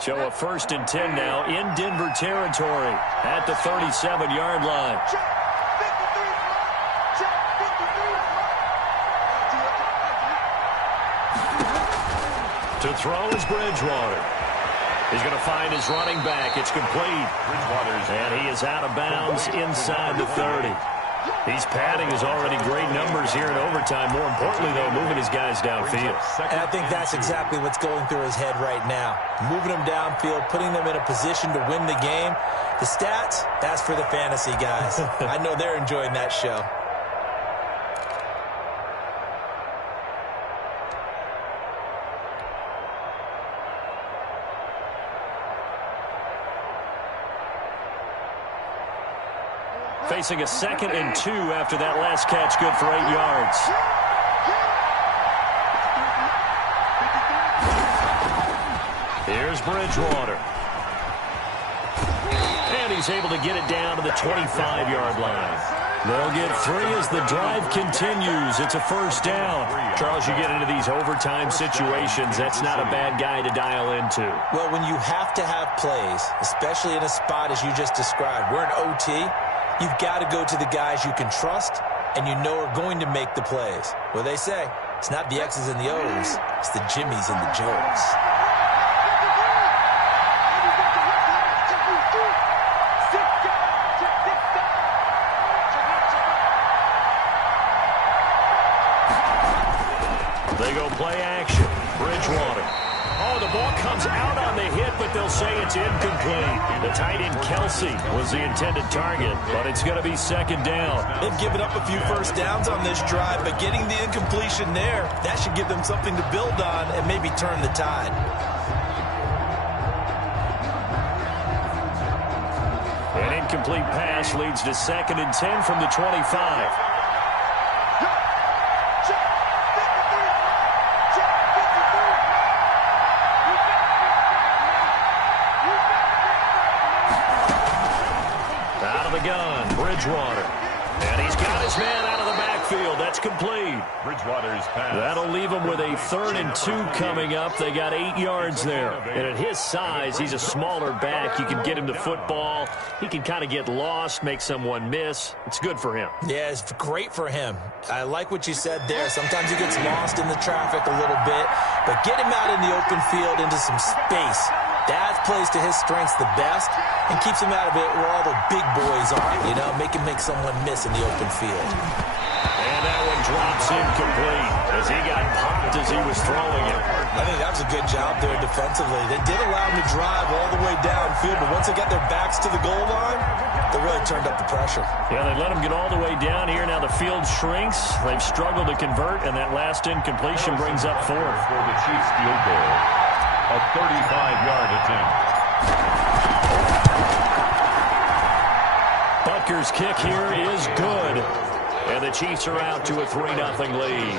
Show a 1st and 10 now in Denver territory at the 37-yard line. To throw is Bridgewater. He's going to find his running back. It's complete. And he is out of bounds inside the 30. He's padding his already great numbers here in overtime. More importantly, though, moving his guys downfield. And I think that's exactly what's going through his head right now. Moving them downfield, putting them in a position to win the game. The stats, that's for the fantasy guys. I know they're enjoying that show. Facing a 2nd and 2 after that last catch, good for 8 yards. Here's Bridgewater. And he's able to get it down to the 25-yard line. They'll get 3 as the drive continues. It's a first down. Charles, you get into these overtime situations, that's not a bad guy to dial into. Well, when you have to have plays, especially in a spot as you just described, we're in OT, you've got to go to the guys you can trust and you know are going to make the plays. Well, they say it's not the X's and the O's, it's the Jimmies and the Joes. They go play action. Bridgewater. Oh, the ball comes out on the hit, but they'll say it's incomplete. The tight end, Kelsey, was the intended target, but it's going to be 2nd down. They've given up a few first downs on this drive, but getting the incompletion there, that should give them something to build on and maybe turn the tide. An incomplete pass leads to 2nd and 10 from the 25. Bridgewater. And he's got his man out of the backfield. That's complete. Bridgewater's pass. That'll leave him with a 3rd and 2 coming up. They got 8 yards there. And at his size, he's a smaller back. You can get him to football. He can kind of get lost, make someone miss. It's good for him. Yeah, it's great for him. I like what you said there. Sometimes he gets lost in the traffic a little bit. But get him out in the open field into some space. That plays to his strengths the best and keeps him out of it where all the big boys are, you know, make someone miss in the open field. And that one drops incomplete as he got popped as he was throwing it. I think that was a good job there defensively. They did allow him to drive all the way downfield, but once they got their backs to the goal line, they really turned up the pressure. Yeah, they let him get all the way down here. Now the field shrinks. They've struggled to convert, and that last incompletion brings up 4th. For the Chiefs field goal. A 35-yard attempt. Butker's kick here is good. And the Chiefs are out to a 3-0 lead.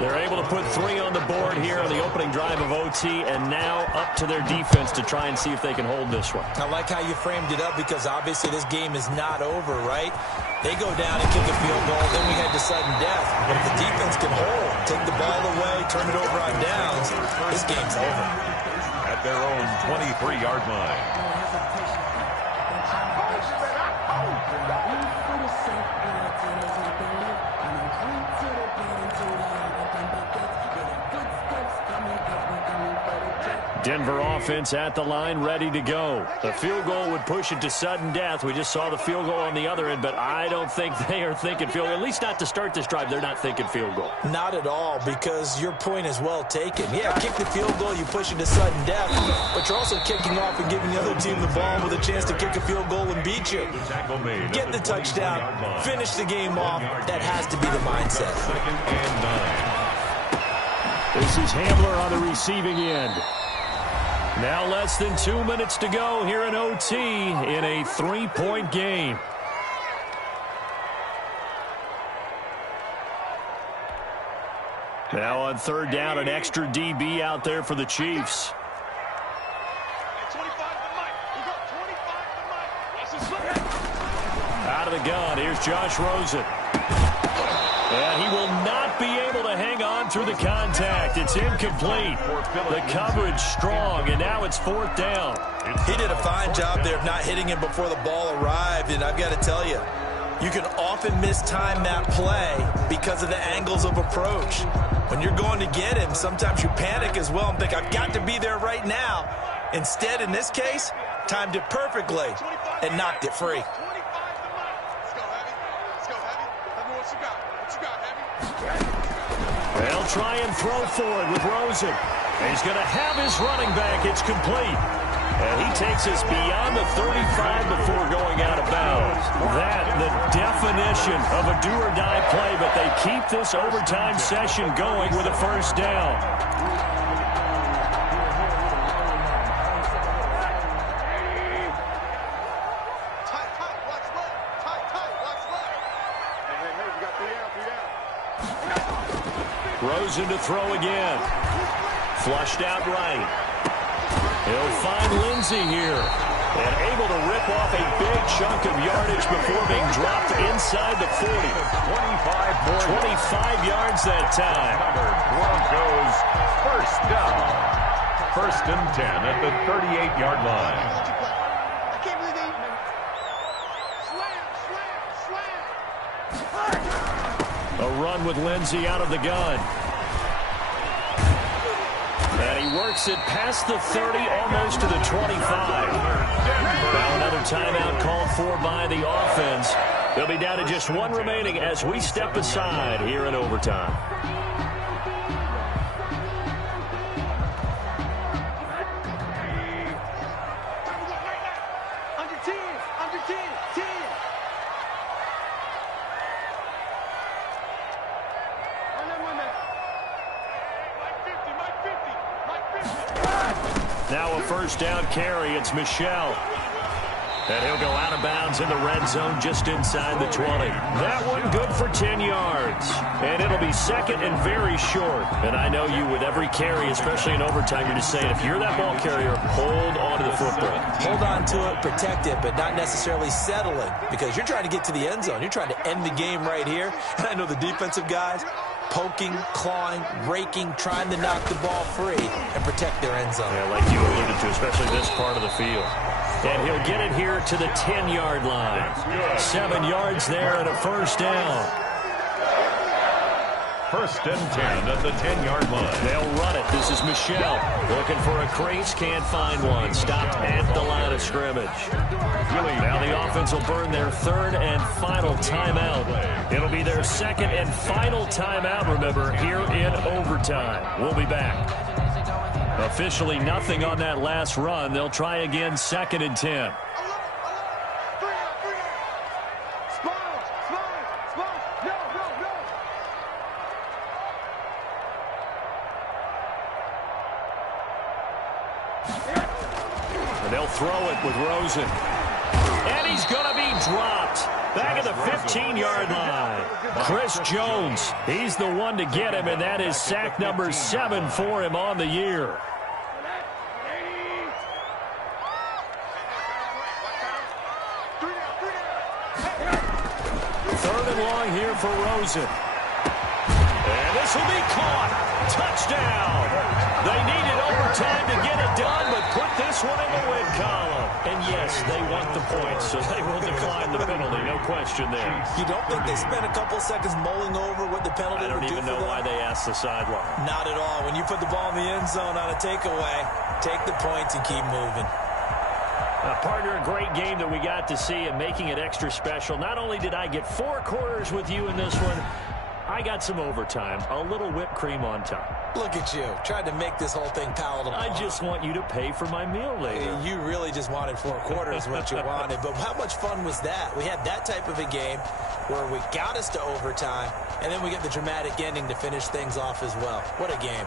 They're able to put 3 on the board here on the opening drive of OT, and now up to their defense to try and see if they can hold this one. I like how you framed it up because obviously this game is not over, right? They go down and kick a field goal, then we head to sudden death. But if the defense can hold, take the ball away, turn it over on downs, this game's over. At their own 23-yard line. Denver offense at the line, ready to go. The field goal would push it to sudden death. We just saw the field goal on the other end, but I don't think they are thinking field goal. At least not to start this drive. They're not thinking field goal. Not at all, because your point is well taken. Yeah, kick the field goal, you push it to sudden death, but you're also kicking off and giving the other team the ball with a chance to kick a field goal and beat you. Get the touchdown, finish the game off. That has to be the mindset. This is Hamler on the receiving end. Now less than 2 minutes to go here in OT in a 3-point game. Now on third down, an extra DB out there for the Chiefs. Out of the gun, here's Josh Rosen. And he will not be able to hang on through the contact. It's incomplete. The coverage strong, and now it's fourth down. He did a fine job there of not hitting him before the ball arrived, and I've got to tell you, you can often mistime that play because of the angles of approach. When you're going to get him, sometimes you panic as well and think, I've got to be there right now. Instead, in this case, timed it perfectly and knocked it free. They'll try and throw for it with Rosen. He's going to have his running back. It's complete. And he takes us beyond the 35 before going out of bounds. That, the definition of a do-or-die play, but they keep this overtime session going with a first down. Rosen to throw again. Flushed out right. He'll find Lindsey here. And able to rip off a big chunk of yardage before being dropped inside the 40. 25 yards that time. Broncos first down. First and 10 at the 38-yard line. I can't believe they even... Slam. A run with Lindsey out of the gun. And he works it past the 30, almost to the 25. Now another timeout called for by the offense. They'll be down to just one remaining as we step aside here in overtime. Under 10, 10. Now a first down carry. It's Michel. And he'll go out of bounds in the red zone just inside the 20. That one good for 10 yards. And it'll be second and very short. And I know you with every carry, especially in overtime, you're just saying, if you're that ball carrier, hold on to the football. Hold on to it, protect it, but not necessarily settling, because you're trying to get to the end zone. You're trying to end the game right here. And I know the defensive guys poking, clawing, raking, trying to knock the ball free and protect their end zone. Yeah, like you alluded to, especially this part of the field. And he'll get it here to the 10-yard line. 7 yards there and a first down. First and 10 at the 10-yard line. They'll run it. This is Michel looking for a crease, can't find one. Stopped at the line of scrimmage. Now the offense will burn their third and final timeout. It'll be their second and final timeout, remember, here in overtime. We'll be back. Officially nothing on that last run. They'll try again, second and 10. And they'll throw it with Rosen. And he's going to be dropped. Back at the 15-yard line. Chris Jones, he's the one to get him, and that is sack number 7 for him on the year. Third and long here for Rosen. And this will be caught. Touchdown. They needed overtime to get it done, but put this one in the win column. And yes, they want the points, so they will decline the penalty. No question there. You don't think they spent a couple seconds mulling over what the penalty would do for them? I don't even know why they asked the sideline. Not at all. When you put the ball in the end zone on a takeaway, take the points and keep moving. Partner, a great game that we got to see and making it extra special. Not only did I get 4 quarters with you in this one, I got some overtime, a little whipped cream on top. Look at you, tried to make this whole thing palatable. I just want you to pay for my meal later. You really just wanted 4 quarters what you wanted, but how much fun was that? We had that type of a game where we got us to overtime, and then we get the dramatic ending to finish things off as well. What a game.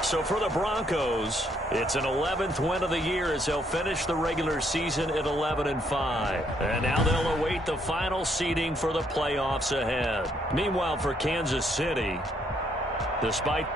So for the Broncos, it's an 11th win of the year as they'll finish the regular season at 11-5. And now they'll await the final seeding for the playoffs ahead. Meanwhile, for Kansas City, despite